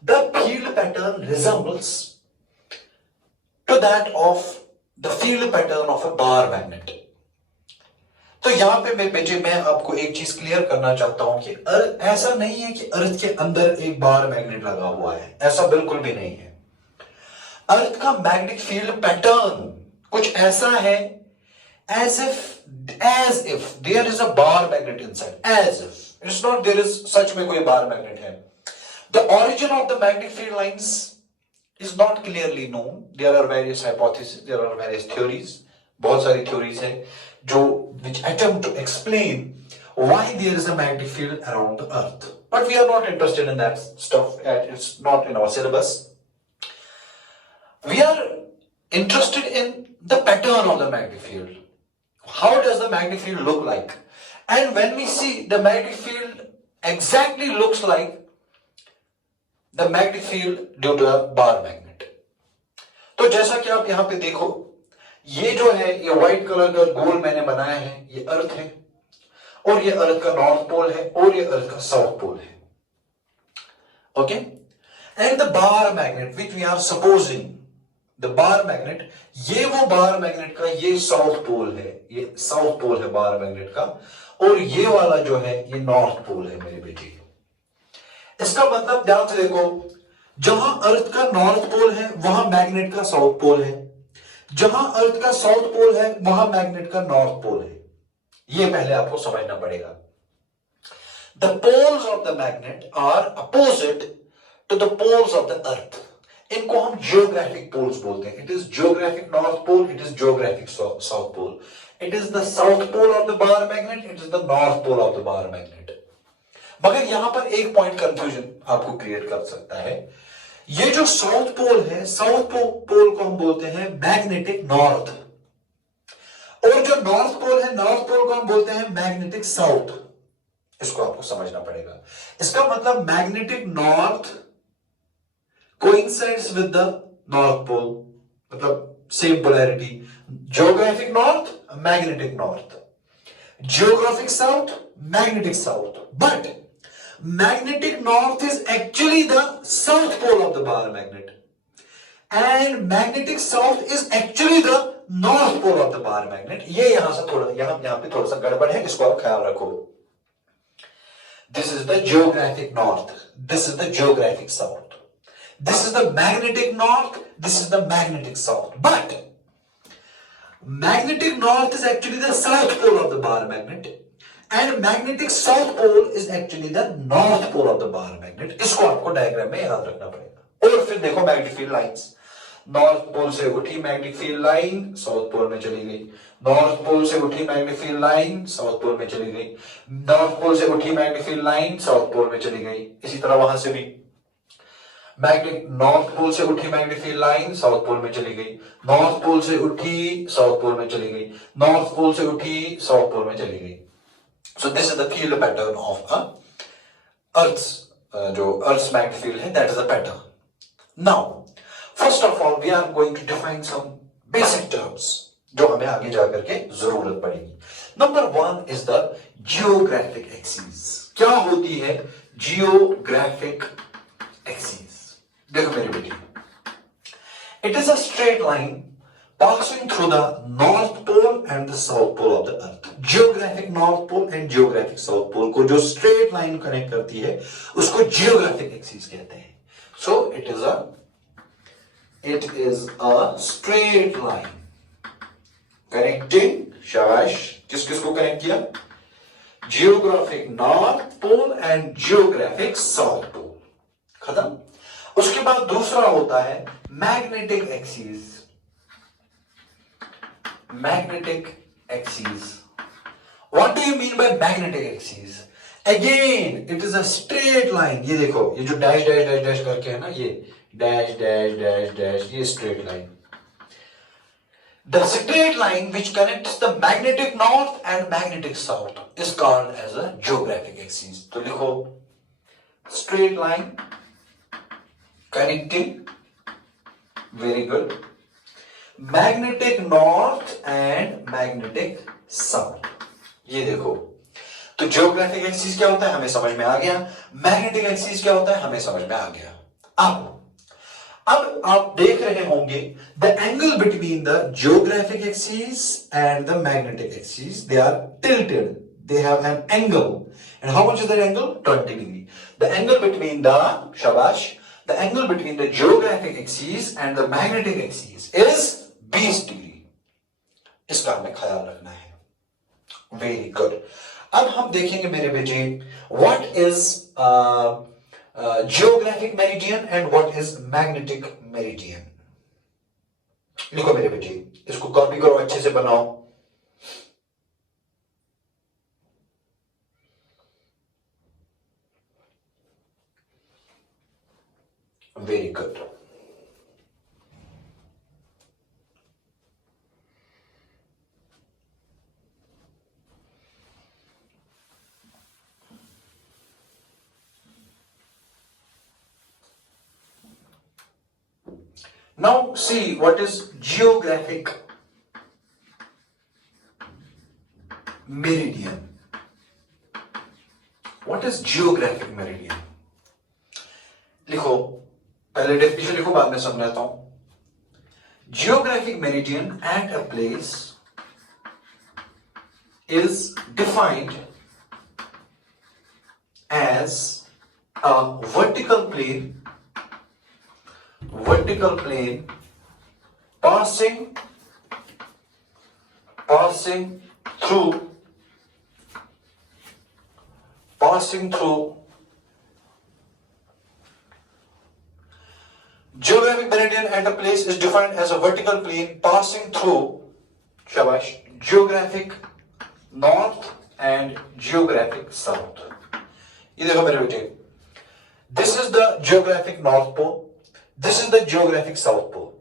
the field pattern resembles to that of the field pattern of a bar magnet. तो यहां पे मैं आपको एक चीज क्लियर करना चाहता हूं कि ऐसा नहीं है कि अर्थ के अंदर एक बार मैग्नेट लगा हुआ है, ऐसा बिल्कुल भी नहीं है। अर्थ का मैग्नेटिक फील्ड पैटर्न कुछ ऐसा है, as if there is a bar magnet inside, as if it's not there is such में कोई बार मैग्नेट है। The origin of the magnetic field lines is not clearly known. There are various hypotheses, there are various theories, बहुत सारी theories है जो which attempt to explain why there is a magnetic field around the earth, but we are not interested in that stuff, and it's not in our syllabus. We are interested in the pattern of the magnetic field. How does the magnetic field look like? And when we see the magnetic field exactly looks like the magnetic field due to a bar magnet. तो जैसा कि आप यहां पे देखो, ये जो है ये व्हाइट कलर का गोल मैंने बनाया है, ये अर्थ है, और ये अर्थ का नॉर्थ पोल है, और ये अर्थ का साउथ पोल है। Okay, and the bar magnet which we are supposing, the bar magnet, ये वो बार मैग्नेट का ये साउथ पोल है, ये साउथ पोल है बार मैग्नेट का, और ये वाला जो है ये नॉर्थ पोल है मेरे बेटे। इसका मतलब ध्यान से देखो, जहां अर्थ का नॉर्थ पोल है वहां मैग्नेट का साउथ पोल है, जहां अर्थ का साउथ पोल है वहां मैग्नेट का नॉर्थ पोल है। ये पहले आपको समझना पड़ेगा। The poles of the magnet are opposite to the poles of the earth. इनको हम जियोग्राफिक पोल्स बोलते हैं। It is geographic north pole, it is geographic south pole, it is the south pole of the bar magnet, it is the north pole of the bar magnet. मगर यहां पर एक point confusion आपको create कर सकता है। ये जो साउथ पोल है, साउथ पोल को हम बोलते हैं मैग्नेटिक नॉर्थ, और जो नॉर्थ पोल है, नॉर्थ पोल को हम बोलते हैं मैग्नेटिक साउथ। इसको आपको समझना पड़ेगा। इसका मतलब magnetic north coincides with the north pole, मतलब same polarity. Geographic north, magnetic north. Geographic south, magnetic south. But magnetic north is actually the south pole of the bar magnet, and magnetic south is actually the north pole of the bar magnet. ये यहां से थोड़ा यहां पे थोड़ा सा गड़बड़ है, इसको आप ख्याल रखो। This is the geographic north. This is the geographic south. This is the magnetic north, this is the magnetic south. But magnetic north is actually the south pole of the bar magnet, and magnetic south pole is actually the north pole of the bar magnet. इसको आपको diagram में याद रखना पड़ेगा। और फिर देखो magnetic field lines, north pole से उठी magnetic field line south pole में चली गई, नॉर्थ पोल से उठी magnetic field line south pole में चली गई, नॉर्थ पोल से उठी magnetic field line south pole में चली गई। इसी तरह वहां से भी मैग्नेटिक नॉर्थ पोल से उठी magnetic field line south pole में चली गई, नॉर्थ पोल से उठी साउथ पोल में चली गई, नॉर्थ पोल से उठी साउथ पोल में चली गई। So this is the field pattern of earth, जो अर्थ मैग्नेटिक फील्ड है, that is the pattern. Now first of all we are going to define some basic terms जो हमें आगे जाकर के जरूरत पड़ेगी। Number 1 is the geographic axis. क्या होती है जियोग्राफिक एक्सिस? देखो मेरी बेटी, it is a straight line passing through the north pole and the south pole of the earth. Geographic north pole and geographic south pole को जो straight line connect करती है उसको geographic axis कहते हैं. So it is a straight line connecting, शाबाश, किस किस को कनेक्ट किया? Geographic north pole and geographic south pole. खत्म. उसके बाद दूसरा होता है magnetic axis. Magnetic axis, what do you mean by magnetic axis? Again it is a straight line. ये देखो, ये जो डैश डैश डैश डैश करके है ना, ये डैश डैश डैश डैश, ये straight line. The straight line which connects the magnetic north and magnetic south is called as a geographic axis. तो लिखो straight line connecting, very good, magnetic north and magnetic south. ये देखो, तो geographic axis क्या होता है हमें समझ में आ गया, मैग्नेटिक एक्सिस क्या होता है हमें समझ में आ गया। अब आप देख रहे होंगे the angle between the geographic axis and the magnetic axis, they are tilted, they have an angle, and how much is that angle? 20 degree. The angle between the shabash, the angle between the geographic axis and the magnetic axis is 20 degree. इसका हमें ख्याल रखना है। Very good. अब हम देखेंगे मेरे बेटे what is geographic meridian and what is magnetic meridian. लिखो मेरे बेटे, इसको कॉपी करो, अच्छे से बनाओ। Very good. Now see what is geographic meridian. What is geographic meridian? लिखो, पहले डेफिनेशन लिखो, बाद में समझाता हूं। Geographic meridian at a place is defined as a vertical plane passing through geographic meridian at a place is defined as a vertical plane passing through shabash geographic north and geographic south. ये देखो मेरे बेटे, this is the geographic north pole, this is the geographic south pole.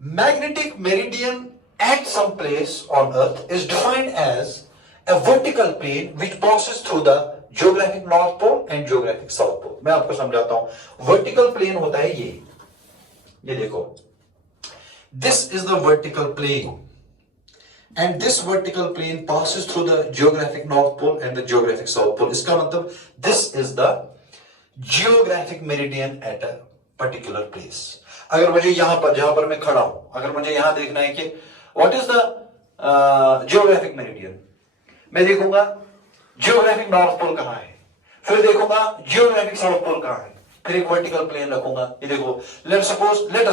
Magnetic meridian at some place on earth is defined as a vertical plane which passes through the geographic north pole and geographic south pole. मैं आपको समझाता हूं। Vertical plane होता है ये देखो, this is the vertical plane and this vertical plane passes through the geographic north pole and the geographic south pole. इसका मतलब this is the geographic meridian at a particular place. अगर मुझे यहां पर, जहां पर मैं खड़ा हूं, अगर मुझे यहां देखना है कि what is the geographic meridian, मैं देखूंगा जियोग्राफिक नॉर्थ पोल कहां है, फिर देखूंगा जियोग्राफिक साउथ पोल कहां है, फिर एक वर्टिकल प्लेन रखूंगा। ये देखो, लेट अस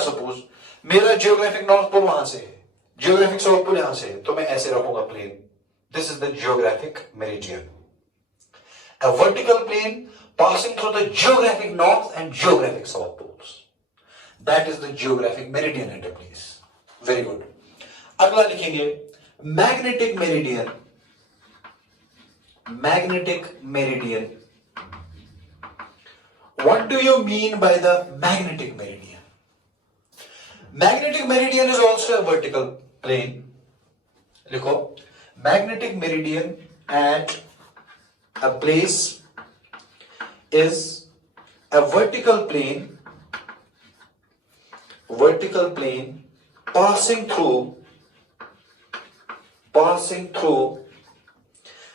सपोज मेरा जियोग्राफिक नॉर्थ पोल वहां से है, जियोग्राफिक साउथ पोल यहां से है, तो मैं ऐसे रखूंगा plane. This is the geographic meridian, a vertical plane passing through the geographic north and geographic south poles. That is the geographic meridian at a place. Very good. अगला लिखेंगे magnetic meridian. Magnetic meridian. What do you mean by the magnetic meridian? Magnetic meridian is also a vertical plane. लिखो, magnetic meridian at a place is a vertical plane passing through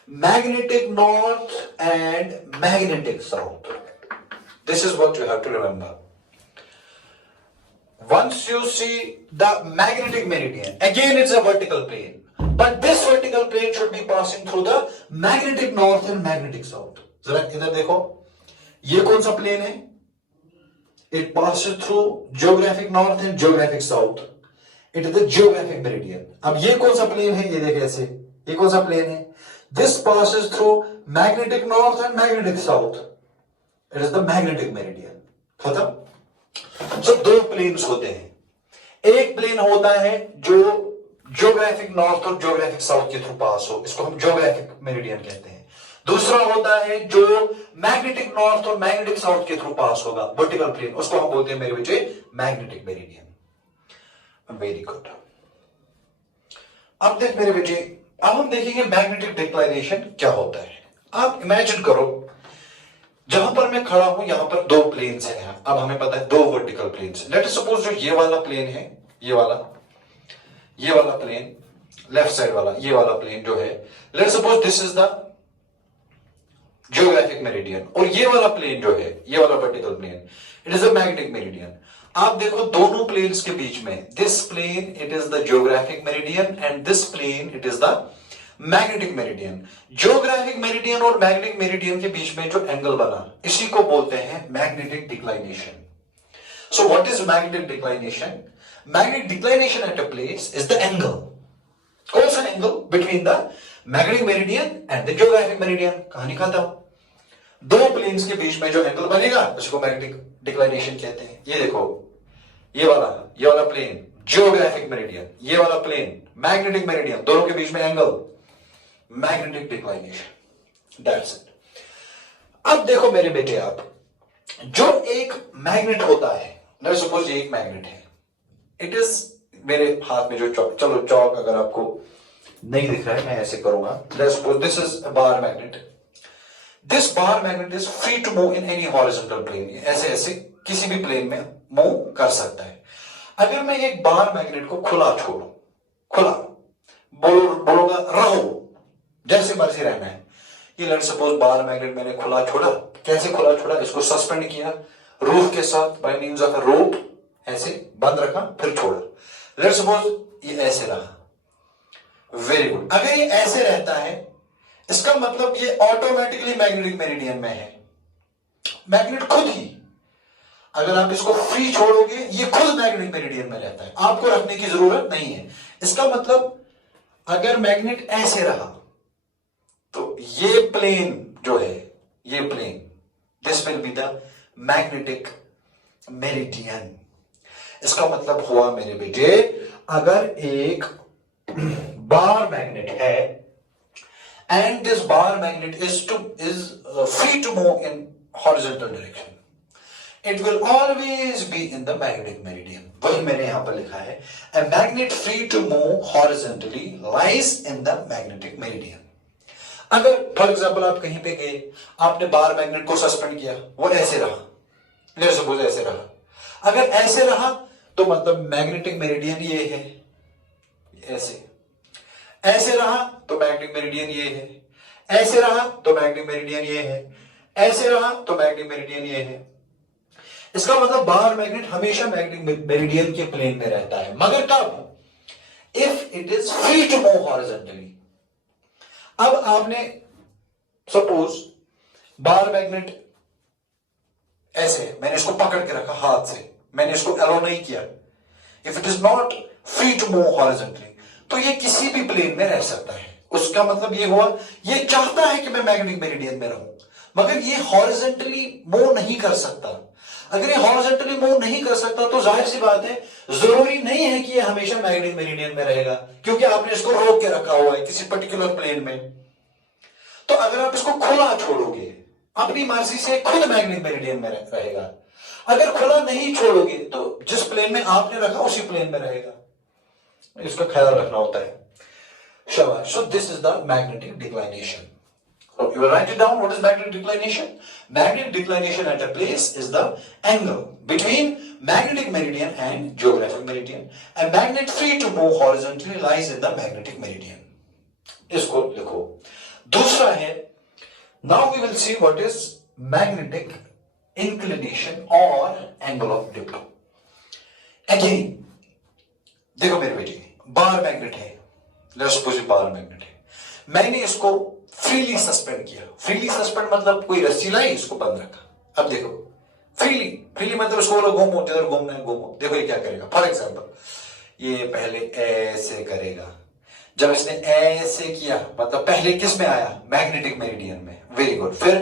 magnetic north and magnetic south. This is what you have to remember. Once you see the magnetic meridian, again it's a vertical plane, but this vertical plane should be passing through the magnetic north and magnetic south. जरा इधर देखो, ये कौन सा plane है? It passes through geographic north and geographic south. It is the geographic meridian. अब ये कौन सा प्लेन है? ये देखिए ऐसे, ये कौन सा प्लेन है? This passes through magnetic north and magnetic south. It is the magnetic meridian. खत्म? So दो प्लेन्स होते हैं। एक प्लेन होता है जो जियोग्राफिक नॉर्थ और जियोग्राफिक साउथ के थ्रू पास हो, इसको हम जियोग्राफिक मेरिडियन कहते हैं। दूसरा होता है जो मैग्नेटिक नॉर्थ और मैग्नेटिक साउथ के थ्रू पास होगा, वर्टिकल प्लेन, उसको हम बोलते हैं मेरे बच्चे मैग्नेटिक मेरिडियन। Very good. अब देख मेरे बच्चे, अब हम देखेंगे मैग्नेटिक डिक्लाइनेशन क्या होता है। आप इमेजिन करो जहां पर मैं खड़ा हूं यहां पर दो प्लेन्स हैं, अब हमें पता है दो vertical planes. Let us suppose जो ये वाला प्लेन है, ये वाला प्लेन लेफ्ट साइड वाला, ये वाला प्लेन जो है, let suppose this is the geographic meridian, और ये वाला प्लेन जो है, ये वाला vertical plane, it is a magnetic meridian. आप देखो दोनों प्लेन्स के बीच में, this plane it is the geographic meridian and this plane it is the magnetic meridian. Geographic meridian और मैग्नेटिक मेरिडियन के बीच में जो एंगल बना, इसी को बोलते हैं magnetic declination. So what is magnetic declination? Magnetic declination eight a place is the angle. कौन सा angle? Between the magnetic meridian and the geographic meridian. कहानी खत्म। दो प्लेन्स के बीच में जो एंगल बनेगा उसको मैग्नेटिक डिक्लाइनेशन कहते हैं। ये देखो, ये वाला प्लेन जियोग्राफिक मेरिडियन, ये वाला प्लेन मैग्नेटिक मेरिडियन, दोनों के बीच में angle magnetic declination. That's it. अब देखो मेरे बेटे, आप जो एक मैग्नेट होता है, लेट्स सपोज ये एक मैग्नेट है, इट इज मेरे हाथ में जो चौक, चलो चौक अगर आपको नहीं दिख रहा है मैं ऐसे करूंगा, let's suppose this is a bar magnet. This bar magnet is free to move in any horizontal plane. ऐसे ऐसे किसी भी प्लेन में मूव कर सकता है। अगर मैं एक बार मैग्नेट को खुला छोड़ू, खुला बोलूंगा रहो, जैसे मर्जी रहना है, ये लेट्स सपोज बार मैग्नेट मैंने खुला छोड़ा। कैसे खुला छोड़ा? इसको सस्पेंड किया रूफ के साथ बाय मींस ऑफ अ रोप, ऐसे बंद रखा फिर छोड़ा। लेट्स सपोज ये ऐसे रहा, वेरी गुड। अगर ये ऐसे रहता है, इसका मतलब ये ऑटोमेटिकली मैग्नेटिक मेरिडियन में है, मैग्नेट खुद ही। अगर आप इसको फ्री छोड़ोगे, ये खुद मैग्नेटिक मेरिडियन में रहता है, आपको रखने की जरूरत नहीं है। इसका मतलब अगर मैग्नेट ऐसे रहा तो ये प्लेन जो है, ये plane, this will be the magnetic meridian. इसका मतलब हुआ मेरे बेटे, अगर एक बार मैग्नेट है and this bar magnet is free to move in horizontal direction, it will always be in the magnetic meridian। वही मैंने यहां पर लिखा है, a magnet free to move horizontally lies in the magnetic meridian। अगर for example आप कहीं पे गए, आपने बार मैग्नेट को सस्पेंड किया, वो ऐसे रहा, लेट्स सपोज ऐसे रहा। अगर ऐसे रहा तो मतलब मैग्नेटिक मेरिडियन ये है, ऐसे। ऐसे रहा तो मैग्नेटिक मेरिडियन ये है, ऐसे रहा तो मैग्नेटिक मेरिडियन ये है, ऐसे रहा तो मैग्नेटिक मेरिडियन ये है। इसका मतलब बार मैग्नेट हमेशा मैग्नेटिक मेरिडियन के प्लेन में रहता है, मगर कब? If it is free to move horizontally. अब आपने सपोज बार मैग्नेट ऐसे, मैंने इसको पकड़ के रखा हाथ से, मैंने इसको अलाउ नहीं किया। If it is not free to move horizontally, तो ये किसी भी प्लेन में रह सकता है। उसका मतलब ये हुआ, ये चाहता है कि मैं मैग्नेटिक मेरिडियन में रहूं, मगर ये हॉरिजॉन्टली मूव नहीं कर सकता। अगर ये हॉरिजॉन्टली मूव नहीं कर सकता तो जाहिर सी बात है, जरूरी नहीं है कि ये हमेशा मैग्नेटिक मेरिडियन में रहेगा, क्योंकि आपने इसको रोक के रखा हुआ है किसी पर्टिकुलर प्लेन में। तो अगर आप इसको खुला छोड़ोगे, अपनी मर्जी से खुद मैग्नेटिक मेरिडियन में रहेगा। अगर खुला नहीं छोड़ोगे तो जिस प्लेन में आपने रखा उसी प्लेन में रहेगा। इसका ख्याल रखना होता है। शाबाश। So this is the magnetic declination. So you will write it down. What is magnetic declination? Magnetic declination at a place is the angle between magnetic meridian and geographic meridian. A magnet free to move horizontally lies in the magnetic meridian. इसको लिखो। दूसरा है, now we will see what is magnetic inclination or angle of dip. Again, देखो मेरे बेटे, बार magnet है, let's suppose bar magnet है, मैंने इसको फ्रीली सस्पेंड किया। फ्रीली सस्पेंड मतलब कोई रस्सी लाई, इसको बंद रखा। अब देखो फ्रीली मतलब इसको बोलो घूमो, जिधर घूमना है घूमो। देखो ये क्या करेगा। फॉर एग्जाम्पल ये पहले ऐसे करेगा, जब इसने ऐसे किया मतलब पहले किस में आया? मैग्नेटिक मेरिडियन में। Very good. फिर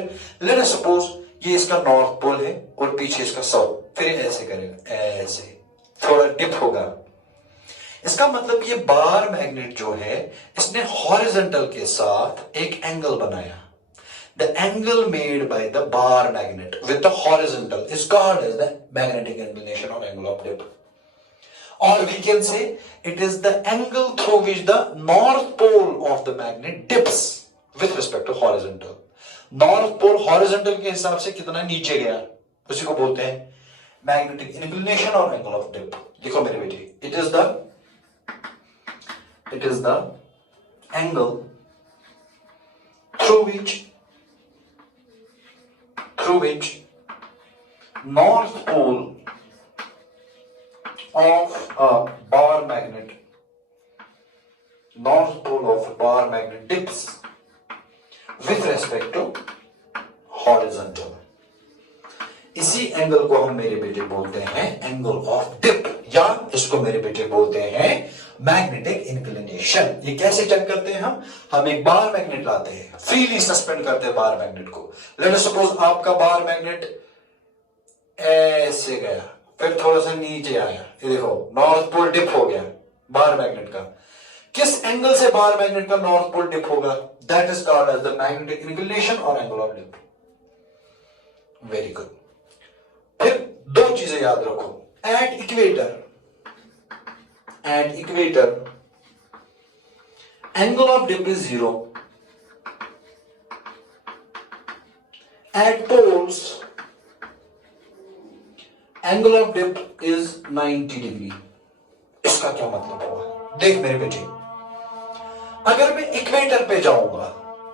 लेट अस सपोज ये इसका नॉर्थ पोल है और पीछे इसका साउथ, फिर ऐसे करेगा, ऐसे थोड़ा डिप होगा। इसका मतलब ये बार मैग्नेट जो है, इसने हॉरिजॉन्टल के साथ एक एंगल बनाया। The angle made by the bar magnet with the horizontal is called as the magnetic inclination और angle of dip. Or we can say it is the angle through which the north pole of the magnet dips with respect to horizontal. North pole horizontal के हिसाब से कितना नीचे गया, उसी को बोलते हैं मैग्नेटिक इंक्लिनेशन और एंगल ऑफ डिप। देखो मेरे बेटे, it is the angle through which north pole of a bar magnet dips with respect to horizontal। इसी एंगल को हम मेरे बेटे बोलते हैं एंगल ऑफ डिप, या इसको मेरे बेटे बोलते हैं मैग्नेटिक इंक्लिनेशन। ये कैसे चेक करते हैं हम एक बार मैग्नेट लाते हैं, फ्रीली सस्पेंड करते हैं बार मैग्नेट को। लेट अस सपोज आपका बार मैग्नेट ऐसे गया, फिर थोड़ा सा नीचे आया, ये देखो नॉर्थ पोल डिप हो गया बार मैग्नेट का। किस एंगल से बार मैग्नेट का नॉर्थ पोल डिप होगा? That is called as the magnetic inclination और angle of dip. Very good. फिर दो चीजें याद रखो, at equator angle of dip is 0, at poles angle of dip is 90 degree. इसका क्या मतलब हुआ? देख मेरे बेटे, अगर मैं इक्वेटर पे जाऊंगा,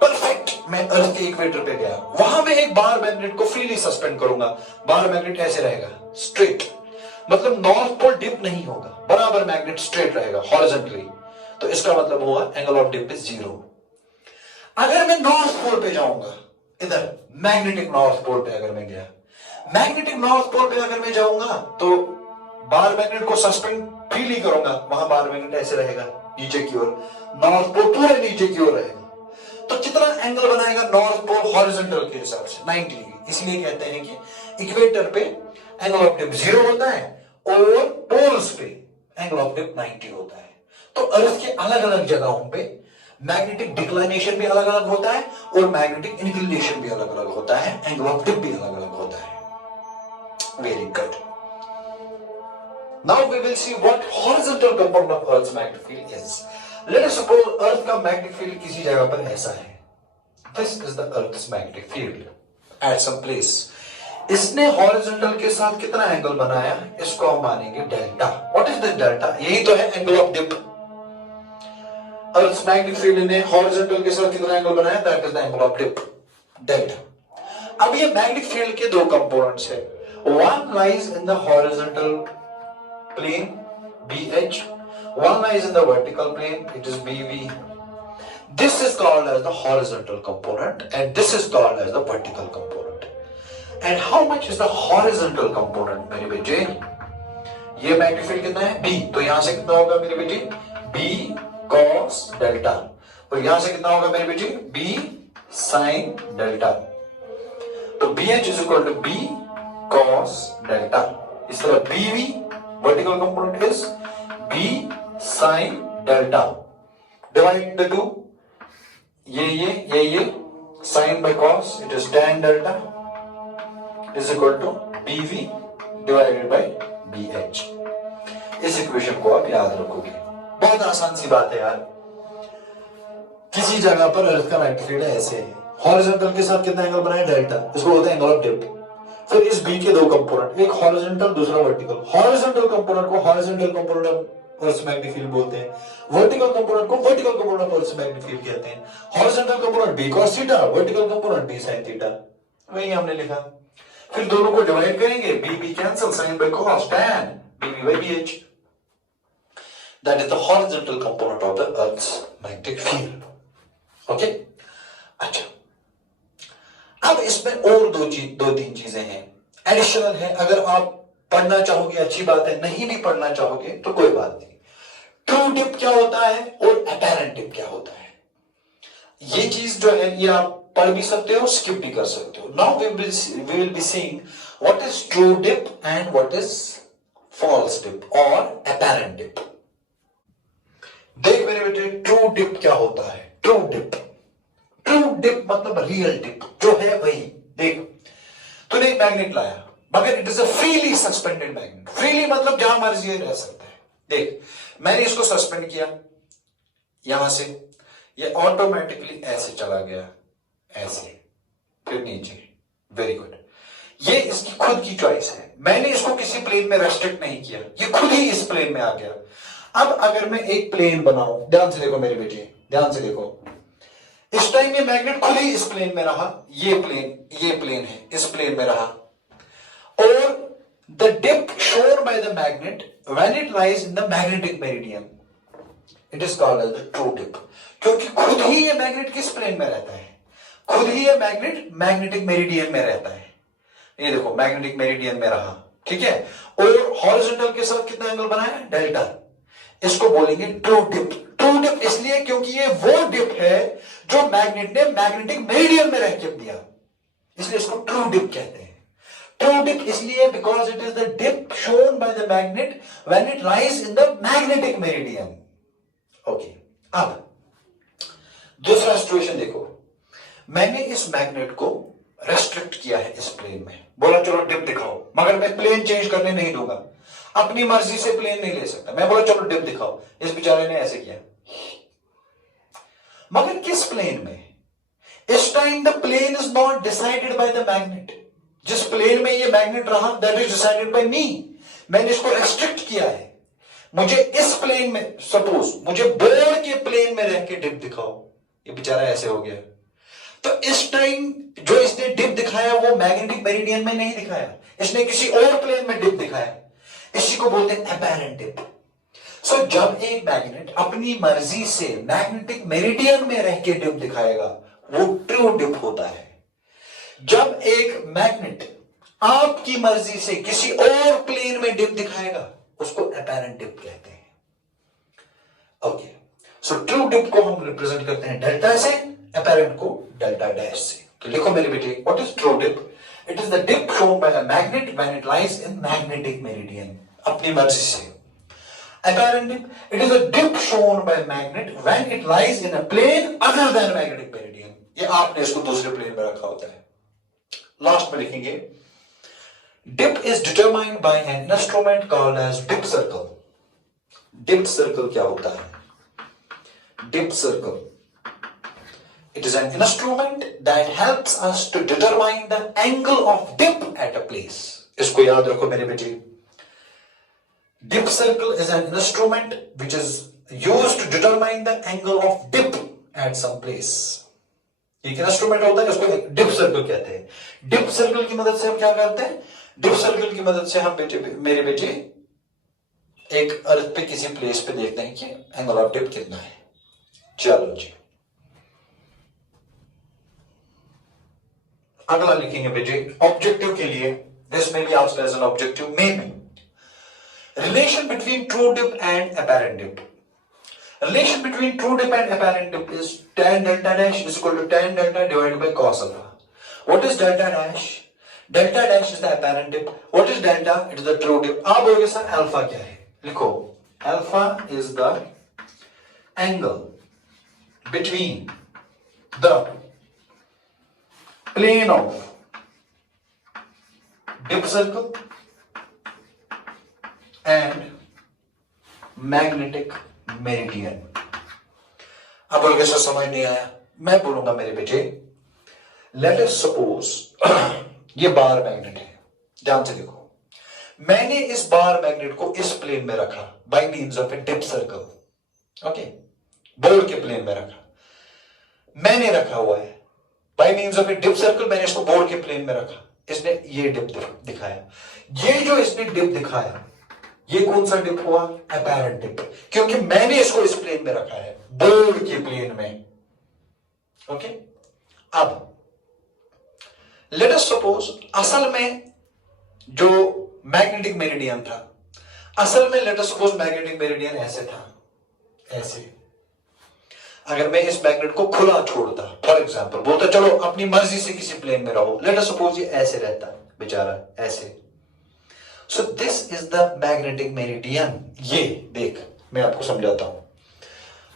परफेक्ट, मैं अर्थ के इक्वेटर पे गया, वहां में एक बार मैग्नेट को फ्रीली सस्पेंड करूंगा, बार मैग्नेट ऐसे रहेगा स्ट्रेट, मतलब नॉर्थ पोल डिप नहीं होगा, बराबर मैग्नेट स्ट्रेट रहेगा हॉरिजॉन्टली। तो इसका मतलब हुआ एंगल ऑफ डिप इज 0। अगर मैं नॉर्थ पोल पे जाऊंगा, इधर मैग्नेटिक नॉर्थ पोल पे अगर मैं गया, मैग्नेटिक नॉर्थ पोल पे अगर मैं जाऊंगा तो बार मैग्नेट को सस्पेंड फ्रीली करूंगा, वहां बार मैग्नेट ऐसे रहेगा नीचे की ओर, नॉर्थ पोल पूरे नीचे की ओर रहेगा। तो कितना एंगल बनाएगा नॉर्थ पोल हॉरिजॉन्टल के हिसाब से? 90 डिग्री। इसलिए कहते हैं कि इक्वेटर पे एंगल ऑफ डिप 0 होता है और पोल्स पे एंगल ऑफ डिप 90 होता है। तो अर्थ के अलग अलग जगहों पे मैग्नेटिक डिक्लाइनेशन भी अलग अलग होता है और मैग्नेटिक इंक्लिनेशन भी अलग अलग होता है, एंगल ऑफ डिप भी अलग अलग होता है। Very good. Now we will see what horizontal component of Earth's magnetic field is. Let us suppose Earth का magnetic field किसी जगह पर ऐसा है। This is the Earth's magnetic field at some place. इसने horizontal के साथ कितना एंगल बनाया? इसको हम मानेंगे delta. What is this delta? यही तो है angle of dip. Earth's magnetic field ने horizontal के साथ कितना एंगल बनाया? That is the angle of dip, delta. अब ये magnetic field के दो कंपोनेंट्स है। One lies in the horizontal plane, BH. One lies in the vertical plane, it is BV. This is called as the horizontal component and this is called as the vertical component. And how much is the horizontal component मेरे बेटे? ये magnetic field कितना है? B। तो यहां से कितना होगा मेरे बेटे? B cos delta. और यहां से कितना होगा मेरे बेटे? B sin delta. तो BH is equal to B cos delta. इस तरह BV vertical component is B sin delta. Divide the two, ये sin by cos, it is tan delta is equal to BV divided by BH। इस equation को आप याद रखोगे। बहुत आसान सी बात है यार। किसी जगह पर अर्थ का मैग्नेटिक फील्ड ऐसे है, हॉरिजॉन्टल के साथ कितना एंगल बनाया? डेल्टा। इसको बोलते हैं एंगल ऑफ डिप। फिर इस बी के दो कंपोनेंट, एक हॉरिजॉन्टल दूसरा वर्टिकल। हॉरिजॉन्टल कंपोनेंट को horizontal component of earth magnetic field बोलते हैं, वर्टिकल कंपोनेंट को vertical component of earth magnetic field कहते हैं। Horizontal component B cos theta, vertical component B sin theta, वही हमने लिखा। फिर दोनों को डिवाइड करेंगे, B cancel, sin by cos tan, bv by bh। That is the horizontal component of the earth's magnetic field. Okay, अच्छा, अब इसमें और दो तीन चीजें हैं, एडिशनल है। अगर आप पढ़ना चाहोगे अच्छी बात है, नहीं भी पढ़ना चाहोगे तो कोई बात नहीं। ट्रू डिप क्या होता है और अपैरेंट डिप क्या होता है, ये चीज जो है ये आप पढ़ भी सकते हो, स्किप भी कर सकते हो। Now we will be seeing what is true dip and what is false dip और अपैरेंट डिप। देख मेरे बेटे, ट्रू डिप क्या होता है? ट्रू डिप मतलब रियल डिप जो है वही। देख, तूने एक मैग्नेट लाया मगर it is a freely suspended magnet. Freely मतलब जहां मर्जी रह सकता है। देख, मैंने इसको सस्पेंड किया यहां से, ये ऑटोमेटिकली ऐसे चला गया, ऐसे। फिर नीचे। Very good. ये इसकी खुद की चॉइस है, मैंने इसको किसी प्लेन में रेस्ट्रिक्ट नहीं किया, ये खुद ही इस प्लेन में आ गया। अब अगर मैं एक प्लेन बनाऊं, ध्यान से देखो मेरे बेटे, ध्यान से देखो, इस टाइम ये मैग्नेट खुद ही इस प्लेन में रहा, ये प्लेन है, इस प्लेन में रहा, और the dip shown by the magnet when it lies in the magnetic meridian, it is called as the true dip, क्योंकि खुद ही ये मैग्नेट किस प्लेन में रहता है, खुद ही ये मैग्नेट मैग्नेटिक मेरिडियन में रहता है। ये देखो मैग्नेटिक मेरिडियन में रहा, ठीक है, और हॉरिजॉन्टल के साथ कितना एंगल बनाया, डेल्टा, इसको बोलेंगे ट्रू डिप। ट्रू डिप इसलिए क्योंकि ये वो डिप है जो मैग्नेट ने मैग्नेटिक मेरिडियन में रह के दिया, इसलिए इसको ट्रू डिप कहते हैं। ट्रू डिप इसलिए because it is the dip shown by the magnet when it lies in the magnetic meridian. Okay, अब दूसरा सिचुएशन देखो, मैंने इस मैग्नेट को रेस्ट्रिक्ट किया है इस प्लेन में, बोला चलो डिप दिखाओ, मगर मैं प्लेन चेंज करने नहीं दूंगा, अपनी मर्जी से प्लेन नहीं ले सकता, मैं बोला चलो डिप दिखाओ, इस बेचारे ने ऐसे किया, मगर किस प्लेन में, इस time the plane is not decided by the magnet, जिस प्लेन में ये मैग्नेट रहा that is decided by me, मैंने इसको रेस्ट्रिक्ट किया है, मुझे इस प्लेन में, सपोज मुझे बोर्ड के प्लेन में रह के डिप दिखाओ, ये बेचारा ऐसे हो गया, तो इस टाइम जो इसने डिप दिखाया वो मैग्नेटिक मेरिडियन में नहीं दिखाया, इसने किसी और प्लेन में डिप दिखाया, इसी को बोलते हैं अपैरेंट डिप। सो जब एक मैग्नेट अपनी मर्जी से मैग्नेटिक मेरिडियन में रह के डिप दिखाएगा वो ट्रू डिप होता है। जब एक मैग्नेट आपकी मर्जी से किसी और प्लेन में डिप दिखाएगा उसको अपैरेंट डिप कहते हैं। ओके, सो ट्रू डिप को हम रिप्रेजेंट करते हैं डेल्टा से, अपैरेंट को डेल्टा डैश से। तो लिखो मेरे बेटे, what is true dip? It is the dip shown by the magnet when it lies in magnetic meridian, अपनी मर्जी से। Apparent dip, it is a dip shown by magnet when it lies in a plane other than magnetic meridian. ये आपने इसको दूसरे plane में रखा होता है। लास्ट में लिखेंगे, dip is determined by an instrument called as dip circle. Dip circle क्या होता है? Dip circle, it is an instrument that helps us to determine the angle of dip at a place. इसको याद रखो मेरे बेटे। Dip circle is an instrument which is used to determine the angle of dip at some place. एक instrument होता है जिसको dip circle कहते हैं। डिप सर्कल की मदद से हम क्या करते हैं? डिप सर्कल की मदद से हम मेरे बेटे एक अर्थ पे किसी प्लेस पे देखते हैं कि एंगल ऑफ डिप कितना है। चलो जी, अगला लिखेंगे बेटे ऑब्जेक्टिव के लिए, दिस में भी आस्क्ड एज एन ऑब्जेक्टिव में relation between true dip and apparent dip. Relation between true dip and apparent dip is tan delta dash is equal to tan delta divided by cos alpha. What is delta dash? Delta dash is the apparent dip. What is delta? It is the true dip. आप बोलोगे sir alpha क्या है? लिखो, alpha is the angle between the plane of dip circle and magnetic meridian. अब बोलोगे sir समझ नहीं आया, मैं बोलूंगा मेरे बेटे, लेट अस सपोज ये बार मैग्नेट है, ध्यान से देखो, मैंने इस बार मैग्नेट को इस प्लेन में रखा by means of a dip circle. Okay, board के प्लेन में रखा, मैंने रखा हुआ है by means of a dip circle, मैंने इसको बोर्ड के प्लेन में रखा, इसने ये डिप दिखाया, ये जो इसने डिप दिखाया ये कौन सा डिप हुआ? अपैरेंट डिप, क्योंकि मैंने इसको इस प्लेन में रखा है, बोर्ड के प्लेन में। ओके, अब लेट अस सपोज असल में जो मैग्नेटिक मेरिडियन था, असल में late us suppose magnetic meridian ऐसे था, ऐसे। अगर मैं इस मैग्नेट को खुला छोड़ता, फॉर एग्जांपल बोलता चलो अपनी मर्जी से किसी प्लेन में रहो, लेट अस सपोज ये ऐसे रहता बेचारा, ऐसे। So this is the magnetic meridian. ये देख, मैं आपको समझाता हूं।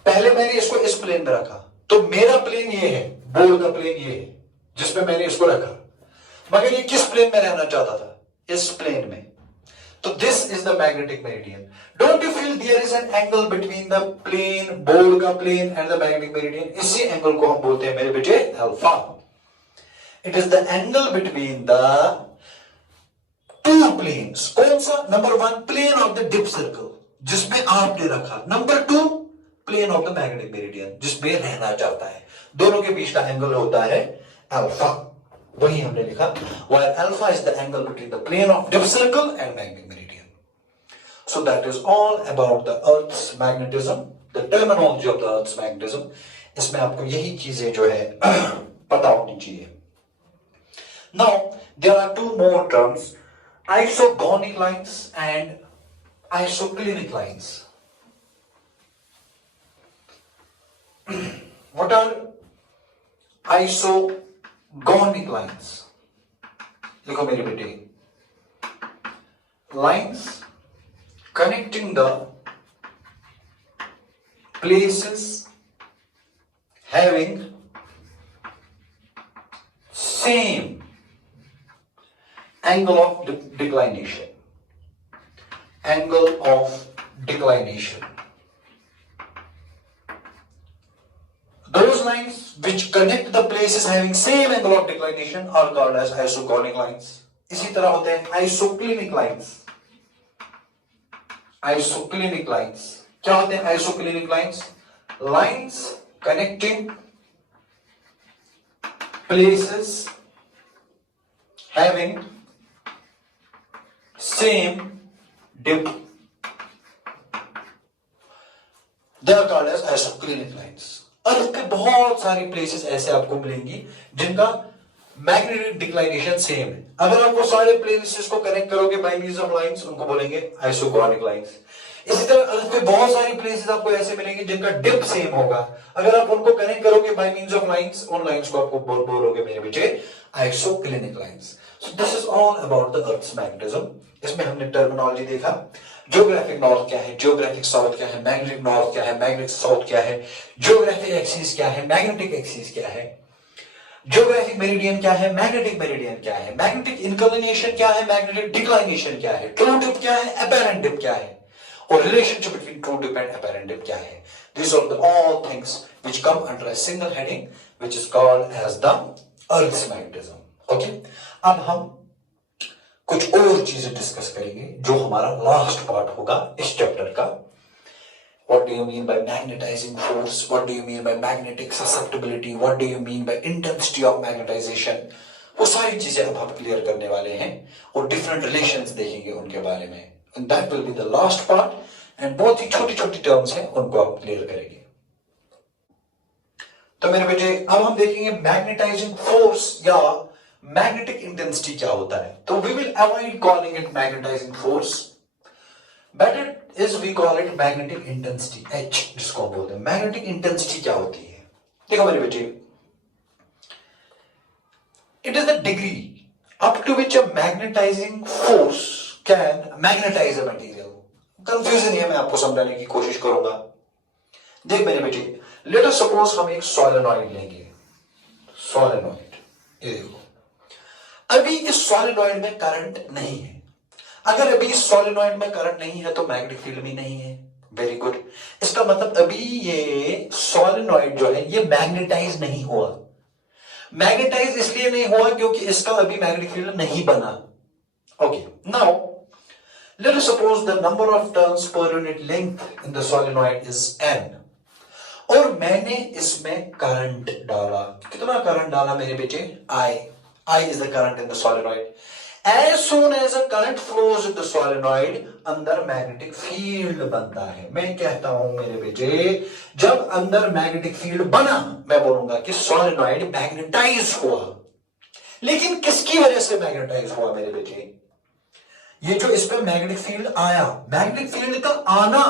पहले मैंने इसको इस प्लेन में रखा, तो मेरा प्लेन ये है, बोर्ड का प्लेन ये है जिसमें मैंने इसको रखा, मगर ये किस प्लेन में रहना चाहता था? इस प्लेन में। तो this is the magnetic meridian. Don't you feel there is an angle between the plane, board का plane and the magnetic meridian? इसी एंगल को हम बोलते हैं मेरे बेटे alpha. It is the angle between the two planes. कौन सा? Number one plane of the dip circle जिसमें आपने रखा, number two plane of the magnetic meridian जिसमें रहना चाहता है। दोनों के बीच का एंगल होता है अल्फा, वही हमने लिखा, where alpha is the angle between the plane of dip circle and magnetic meridian. So that is all about the earth's magnetism, the terminology of the earth's magnetism. इसमें आपको यही चीजें जो है पता होनी चाहिए। Now there are two more terms, isogonic lines and isoclinic lines. What are isogonic lines? लिखो मेरे बेटे, lines connecting the places having same angle of declination. Angle of declination. Those lines which connect the places having same angle of declination are called as isogonic lines. इसी तरह होते हैं isoclinic lines. Isoclinic lines. क्या होते हैं isoclinic lines? Lines connecting places having same dip, they are called as isoclinic lines. अर्थ पे बहुत सारी प्लेसेस ऐसे आपको मिलेंगी जिनका मैग्नेटिक डिक्लाइनेशन सेम है। अगर आप वो सारे प्लेसेस को कनेक्ट करोगे बाय मींस ऑफ लाइंस, उनको बोलेंगे आइसोगोनिक लाइंस। इसी तरह अर्थ पे बहुत सारी प्लेसेस आपको ऐसे मिलेंगे जिनका डिप सेम होगा, अगर आप उनको कनेक्ट करोगे बाय मींस ऑफ लाइंस, उन लाइंस को आपको बोलोगे मेरे बेटे isoclinic lines. So this is all about the earth's magnetism. इसमें हमने टर्मिनोलॉजी देखा, जियोग्राफिक नॉर्थ क्या है, जियोग्राफिक साउथ क्या है, मैग्नेटिक नॉर्थ क्या है, मैग्नेटिक साउथ क्या है, जियोग्राफिक एक्सिस क्या है, मैग्नेटिक एक्सिस क्या है, जियोग्राफिक मेरिडियन क्या है, मैग्नेटिक मेरिडियन क्या है, मैग्नेटिक इंक्लिनेशन क्या है, मैग्नेटिक डिक्लाइनेशन क्या है, ट्रू डिप क्या है, अपैरेंट डिप क्या है, और relationship between true dip and apparent dip क्या है। These are the all things which come under a single heading which is called as the Earth's magnetism. Okay? अब हम कुछ और चीजें डिस्कस करेंगे जो हमारा लास्ट पार्ट होगा इस चैप्टर का। What do you mean by magnetizing force? What do you mean by magnetic susceptibility? What do you mean by intensity of magnetization? वो सारी चीजें अब हम क्लियर करने वाले हैं और डिफरेंट रिलेशंस देखेंगे उनके बारे में। And that will be the last part. And बहुत ही छोटी छोटी टर्म्स हैं, उनको आप क्लियर करेंगे। तो मेरे बेटे अब हम देखेंगे मैग्नेटाइजिंग फोर्स या मैग्नेटिक इंटेंसिटी क्या होता है। तो we will avoid calling it magnetising force, better is we call it magnetic intensity, H जिसको हम बोलते हैं। मैग्नेटिक इंटेंसिटी क्या होती है? देखो मेरे बेटे, it is the degree up to which a magnetising force can magnetise a material. Confusion है, मैं आपको समझाने की कोशिश करूंगा। देख मेरे बेटे, लेट अस सपोज हम एक सोलेनॉइड लेंगे, सोलेनॉइड, ये देखो अभी इस सोलेनॉइड में करंट नहीं है। अगर अभी इस सोलेनॉइड में करंट नहीं है तो मैग्नेटिक फील्ड भी नहीं है। वेरी गुड, इसका मतलब अभी ये सोलेनॉइड जो है ये मैग्नेटाइज नहीं हुआ। मैग्नेटाइज इसलिए नहीं हुआ क्योंकि इसका अभी मैग्नेटिक फील्ड नहीं बना। Okay, now let us suppose the number of turns per unit length in the solenoid is n, और मैंने इसमें करंट डाला। कितना करंट डाला मेरे बेटे? I is the current in the solenoid. As soon as a current flows in the solenoid, अंदर magnetic field बनता है। मैं कहता हूं मेरे बेटे, जब अंदर मैग्नेटिक फील्ड बना, मैं बोलूंगा कि सोलेनॉइड मैग्नेटाइज हुआ। लेकिन किसकी वजह से मैग्नेटाइज हुआ मेरे बेटे? ये जो इस पे मैग्नेटिक फील्ड आया, मैग्नेटिक फील्ड का आना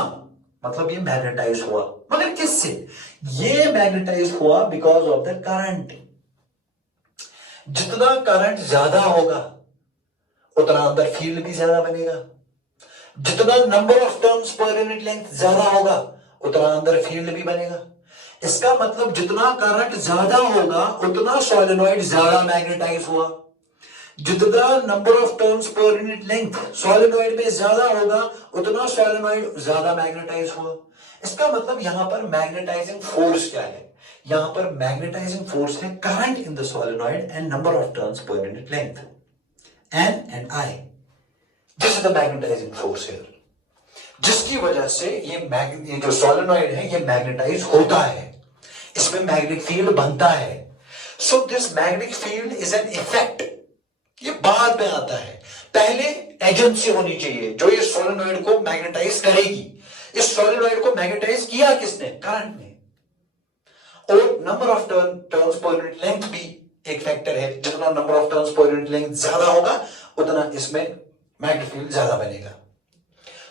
मतलब ये मैग्नेटाइज हुआ, मगर किससे? ये मैग्नेटाइज हुआ बिकॉज ऑफ द करंट। जितना करंट ज्यादा होगा उतना अंदर फील्ड भी ज्यादा बनेगा। जितना number of turns per unit length ज्यादा होगा उतना अंदर फील्ड भी बनेगा। इसका मतलब जितना करंट ज्यादा होगा उतना सोलेनॉइड ज्यादा मैग्नेटाइज हुआ। जितना number of turns per unit length solenoid में ज्यादा होगा उतना सोलेनॉइड ज्यादा मैग्नेटाइज हुआ। इसका मतलब यहां पर मैग्नेटाइजिंग फोर्स क्या है? यहां पर मैग्नेटाइजिंग फोर्स है current in the solenoid and number of turns per unit length, N and I. This is the magnetising force here, जिसकी वजह से ये जो सोलेनॉइड है ये मैग्नेटाइज होता है, इसमें मैग्नेटिक फील्ड बनता है। So this magnetic field is an effect, ये बाद में आता है। पहले एजेंसी होनी चाहिए जो ये सोलेनॉइड को मैग्नेटाइज करेगी। इस सोलेनॉइड को मैग्नेटाइज किया किसने? करंट ने। और number of turns per unit length भी एक फैक्टर है, जितना number of turns per unit length ज्यादा होगा उतना इसमें मैग्नेटिक फील्ड ज्यादा बनेगा।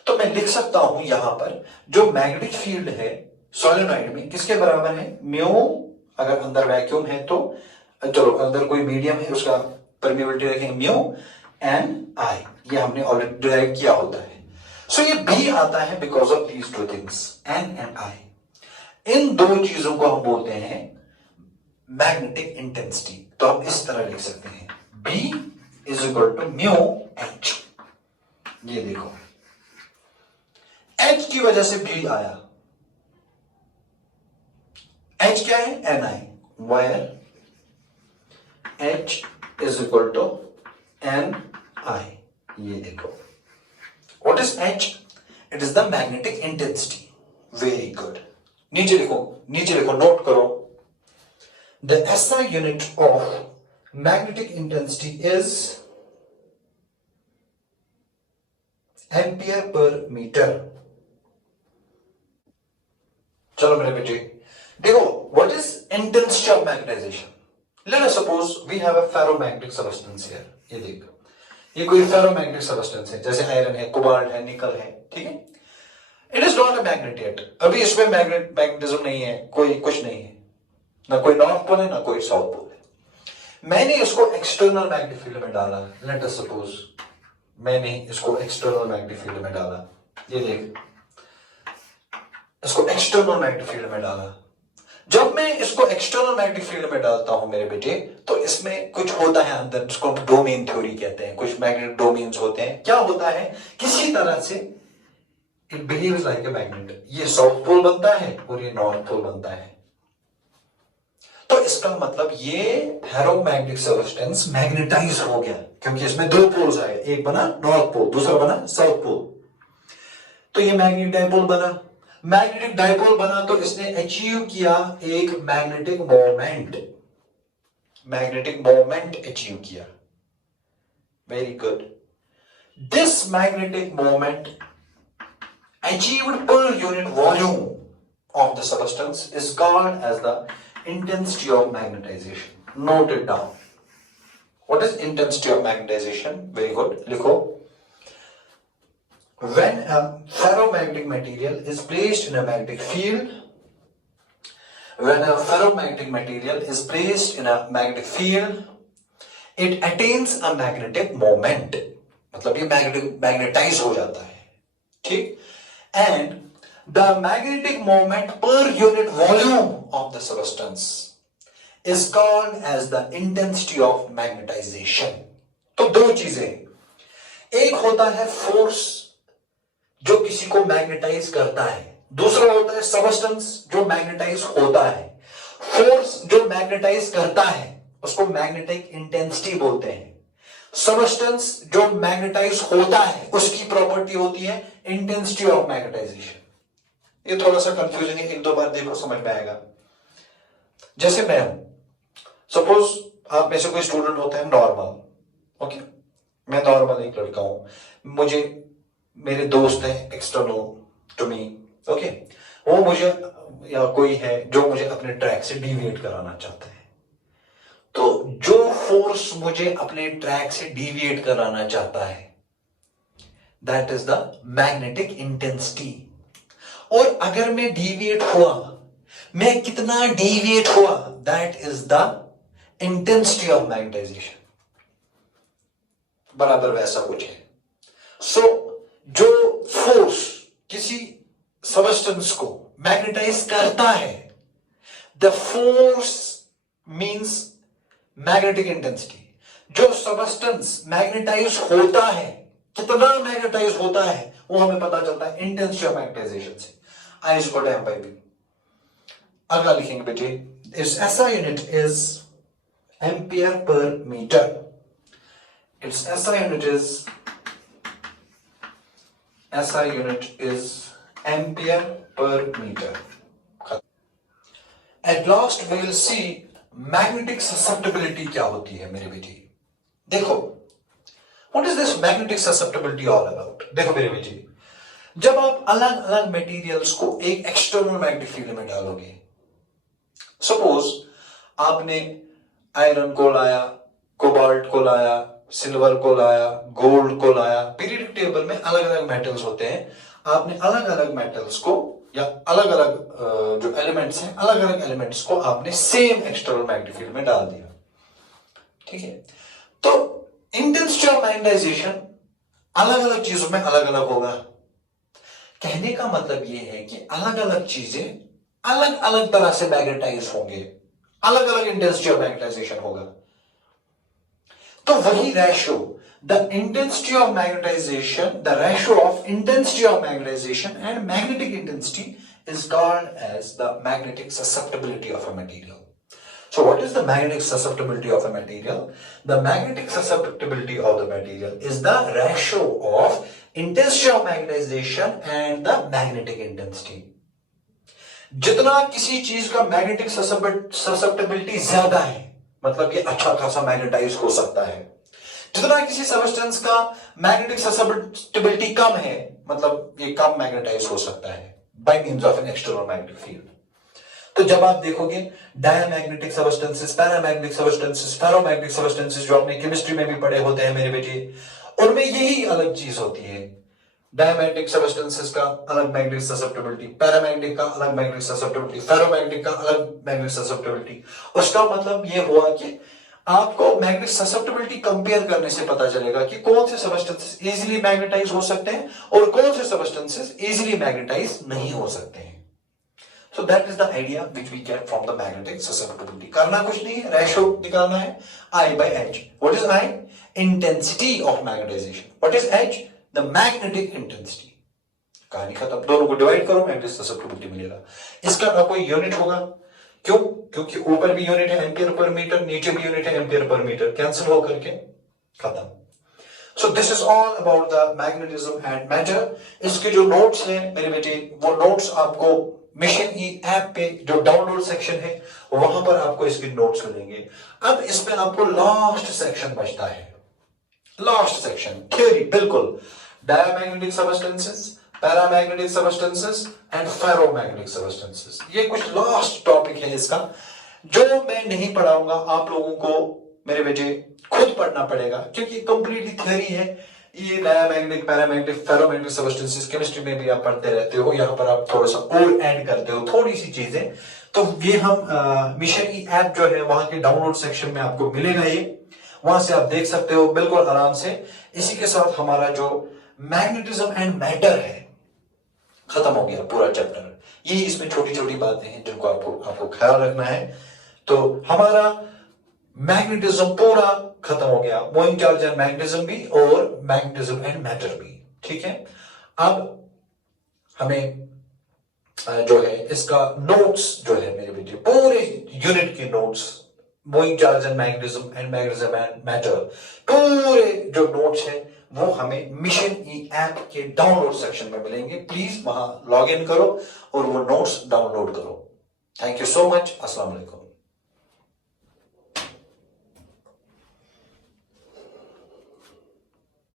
तो मैं लिख सकता हूं यहां पर जो मैग्नेटिक फील्ड है सोलेनॉइड में किसके बराबर है? म्यू, अगर अंदर वैक्यूम है तो चलो अंदर कोई मीडियम है उसका परमिएबिलिटी रखेंगे म्यू एंड आई, ये हमने ऑलरेडी डिराइव किया होता है। सो ये भी आता है because of these two things, N and I. इन दो चीजों को हम बोलते हैं मैग्नेटिक इंटेंसिटी। तो हम इस तरह लिख सकते हैं B is equal to mu H. ये देखो H की वजह से B आया। H क्या है? Ni, where H is equal to Ni। ये देखो what is H? It is the magnetic intensity। Very good। नीचे लिखो नोट करो। The SI unit of magnetic intensity is ampere per meter। चलो मेरे बेटे देखो what is intensity of magnetization? Let us suppose we have a ferromagnetic substance here। ये देख, ये कोई ferromagnetic substance है, जैसे आयरन है, कोबाल्ट है, निकल है, ठीक है। It is not a magnet yet। अभी इसमें मैग्नेटिज्म नहीं है, कोई कुछ नहीं है, ना कोई नॉर्थ पोल है ना कोई साउथ पोल है। मैंने इसको एक्सटर्नल मैग्नेटिक फील्ड में डाला। लेट अस सपोज मैंने इसको एक्सटर्नल मैग्नेटिक फील्ड में डाला। ये देख, इसको एक्सटर्नल मैग्नेटिक फील्ड में डाला। जब मैं इसको एक्सटर्नल मैग्नेटिक फील्ड में डालता हूं मेरे बेटे, तो इसमें कुछ होता है अंदर जिसको हम डोमेन थ्योरी कहते हैं। कुछ मैग्नेटिक डोमेन्स होते हैं। क्या होता है? किसी तरह से it behaves like a magnet. ये साउथ पोल बनता है और ये नॉर्थ पोल बनता है। तो इसका मतलब ये फेरोमैग्नेटिक सब्सटेंस मैग्नेटाइज हो गया, क्योंकि इसमें दो पोल्स आए, एक बना नॉर्थ पोल, दूसरा बना साउथ पोल। तो ये मैग्नेटिक डाइपोल बना। मैग्नेटिक डाइपोल बना तो इसने अचीव किया एक magnetic moment. Magnetic moment achieve किया। Very good. This magnetic moment achieved per unit volume of the substance is called as the intensity of magnetization. Note it down. What is intensity of magnetization? Very good. लिखो. When a ferromagnetic material is placed in a magnetic field, it attains a magnetic moment. मतलब ये magnetise हो जाता है, ठीक? And the magnetic moment per unit volume of the substance is called as the intensity of magnetization। तो दो चीजें, एक होता है फोर्स जो किसी को मैग्नेटाइज करता है, दूसरा होता है सबस्टेंस जो मैग्नेटाइज होता है। फोर्स जो मैग्नेटाइज करता है उसको मैग्नेटिक इंटेंसिटी बोलते हैं। सबस्टेंस जो मैग्नेटाइज होता है उसकी प्रॉपर्टी होती है इंटेंसिटी ऑफ मैग्नेटाइजेशन। ये थोड़ा सा कंफ्यूजिंग है, एक दो बार देखो समझ में आएगा। जैसे मैं हूं, सपोज आप में से कोई स्टूडेंट होता है नॉर्मल, ओके, मैं नॉर्मल एक लड़का हूं, मुझे मेरे दोस्त हैं एक्सटर्नल टू मी, ओके, वो मुझे या कोई है जो मुझे अपने ट्रैक से डिविएट कराना चाहता है। तो जो फोर्स मुझे अपने ट्रैक से डिविएट कराना चाहता है that is the magnetic intensity. और अगर मैं डिविएट हुआ, मैं कितना डिविएट हुआ, that is the intensity of magnetization. बराबर वैसा कुछ है। सो जो फोर्स किसी सबस्टेंस को मैग्नेटाइज करता है, the force means magnetic intensity. जो सबस्टेंस मैग्नेटाइज होता है, कितना मैग्नेटाइज होता है वो हमें पता चलता है इंटेंसिटी ऑफ मैग्नेटाइजेशन से। I is equal to m by b। अगला लिखेंगे बेटे, इस SI unit is ampere per metre, it's SI unit is ampere per meter। At last we will see magnetic susceptibility क्या होती है मेरे बेटे। देखो, what is this magnetic susceptibility all about? देखो मेरे बेटे, जब आप अलग अलग मटेरियल्स को एक एक्सटर्नल मैग्नेटिक फील्ड में डालोगे, सपोज आपने आयरन को लाया, कोबाल्ट को लाया, सिल्वर को लाया, गोल्ड को लाया, पीरियडिक टेबल में अलग अलग मेटल्स होते हैं, आपने अलग अलग मेटल्स को या अलग अलग जो एलिमेंट्स हैं, अलग अलग एलिमेंट्स को आपने सेम एक्सटर्नल मैग्नेटिक फील्ड में डाल दिया, ठीक है। तो इंटेंसिटी ऑफ मैग्नेटाइजेशन अलग अलग चीजों में अलग अलग होगा। कहने का मतलब यह है कि अलग अलग चीजें अलग अलग तरह से मैग्नेटाइज होंगे, अलग अलग इंटेंसिटी ऑफ मैग्नेटाइजेशन होगा। तो वही ratio, the intensity of magnetization, the ratio of intensity of magnetization and magnetic intensity is called as the magnetic susceptibility of a material. So what is the magnetic susceptibility of a material? The magnetic susceptibility of the material is the ratio of intensity of magnetization and the magnetic intensity. जितना किसी चीज का magnetic susceptibility ज्यादा है, मतलब ये अच्छा खासा मैग्नेटाइज हो सकता है। जितना किसी सब्सटेंस का मैग्नेटिक ससेप्टिबिलिटी कम है, मतलब ये कम मैग्नेटाइज हो सकता है by means of an external magnetic field. तो जब आप देखोगे diamagnetic substances, paramagnetic substances, ferromagnetic substances जो आपने केमिस्ट्री में भी पढ़े होते हैं मेरे बेटे, उनमें यही अलग चीज होती है। डायमैग्नेटिक सब्सटेंसेस का अलग मैग्नेटिक ससेप्टिबिलिटी, पैरामैग्नेटिक का अलग मैग्नेटिक ससेप्टिबिलिटी, फेरोमैग्नेटिक का अलग मैग्नेटिक ससेप्टिबिलिटी। उसका मतलब ये हुआ कि आपको मैग्नेटिक ससेप्टिबिलिटी कंपेयर करने से पता चलेगा कि कौन से सब्सटेंसेस इजीली मैग्नेटाइज हो सकते हैं और कौन से सब्सटेंसेस इजीली मैग्नेटाइज नहीं हो सकते हैं। So that is the idea which we get from the magnetic susceptibility। करना कुछ नहीं है, रेशियो निकालना है, I by H। What is I? Intensity of magnetization। What is H? The magnetic intensity। कहानी खत्म। दोनों को डिवाइड करो, मैग्नेटिक ससेप्टिबिलिटी मिलेगा। इसका ना कोई यूनिट होगा, क्यों? क्योंकि ऊपर भी यूनिट है एम्पियर पर मीटर, नीचे भी यूनिट है एम्पियर पर मीटर, कैंसिल हो करके खत्म। So this is all about the magnetism and matter। इसके जो नोट्स हैं मेरे बेटे, वो नोट्स आपको मिशन ई ऐप पे जो डाउनलोड सेक्शन है वहां पर आपको इसके नोट्स मिलेंगे। अब इसमें आपको लास्ट सेक्शन बचता है, लास्ट सेक्शन थ्योरी, बिल्कुल। Diamagnetic substances, paramagnetic substances and ferromagnetic substances, ये कुछ लास्ट टॉपिक है इसका, जो मैं नहीं पढ़ाऊंगा, आप लोगों को मेरे बेटे खुद पढ़ना पड़ेगा, क्योंकि कंप्लीटली थ्योरी है। ये diamagnetic, paramagnetic, ferromagnetic substances chemistry में भी आप पढ़ते रहते हो, यहाँ पर आप थोड़ा सा और ऐड करते हो थोड़ी सी चीजें। तो ये हम मिशन ई ऐप जो है वहां के डाउनलोड सेक्शन में आपको मिलेगा, ये वहां से आप देख सकते हो बिल्कुल आराम से। इसी के साथ हमारा जो मैग्नेटिज्म एंड मैटर है खत्म हो गया पूरा चैप्टर। यही इसमें छोटी छोटी बातें हैं जिनको आपको ख्याल रखना है। तो हमारा मैग्नेटिज्म पूरा खत्म हो गया, मूविंग चार्ज एंड मैग्नेटिज्म भी और मैग्नेटिज्म एंड मैटर भी, ठीक है। अब हमें जो है इसका नोट्स जो है मेरे बेटे, पूरे यूनिट के notes, moving charge and magnetism and matter, पूरे जो नोट्स हैं वो हमें मिशन ई ऐप के डाउनलोड सेक्शन में मिलेंगे। प्लीज वहां लॉग इन करो और वो नोट्स डाउनलोड करो। Thank you so much. अस्सलाम वालेकुम।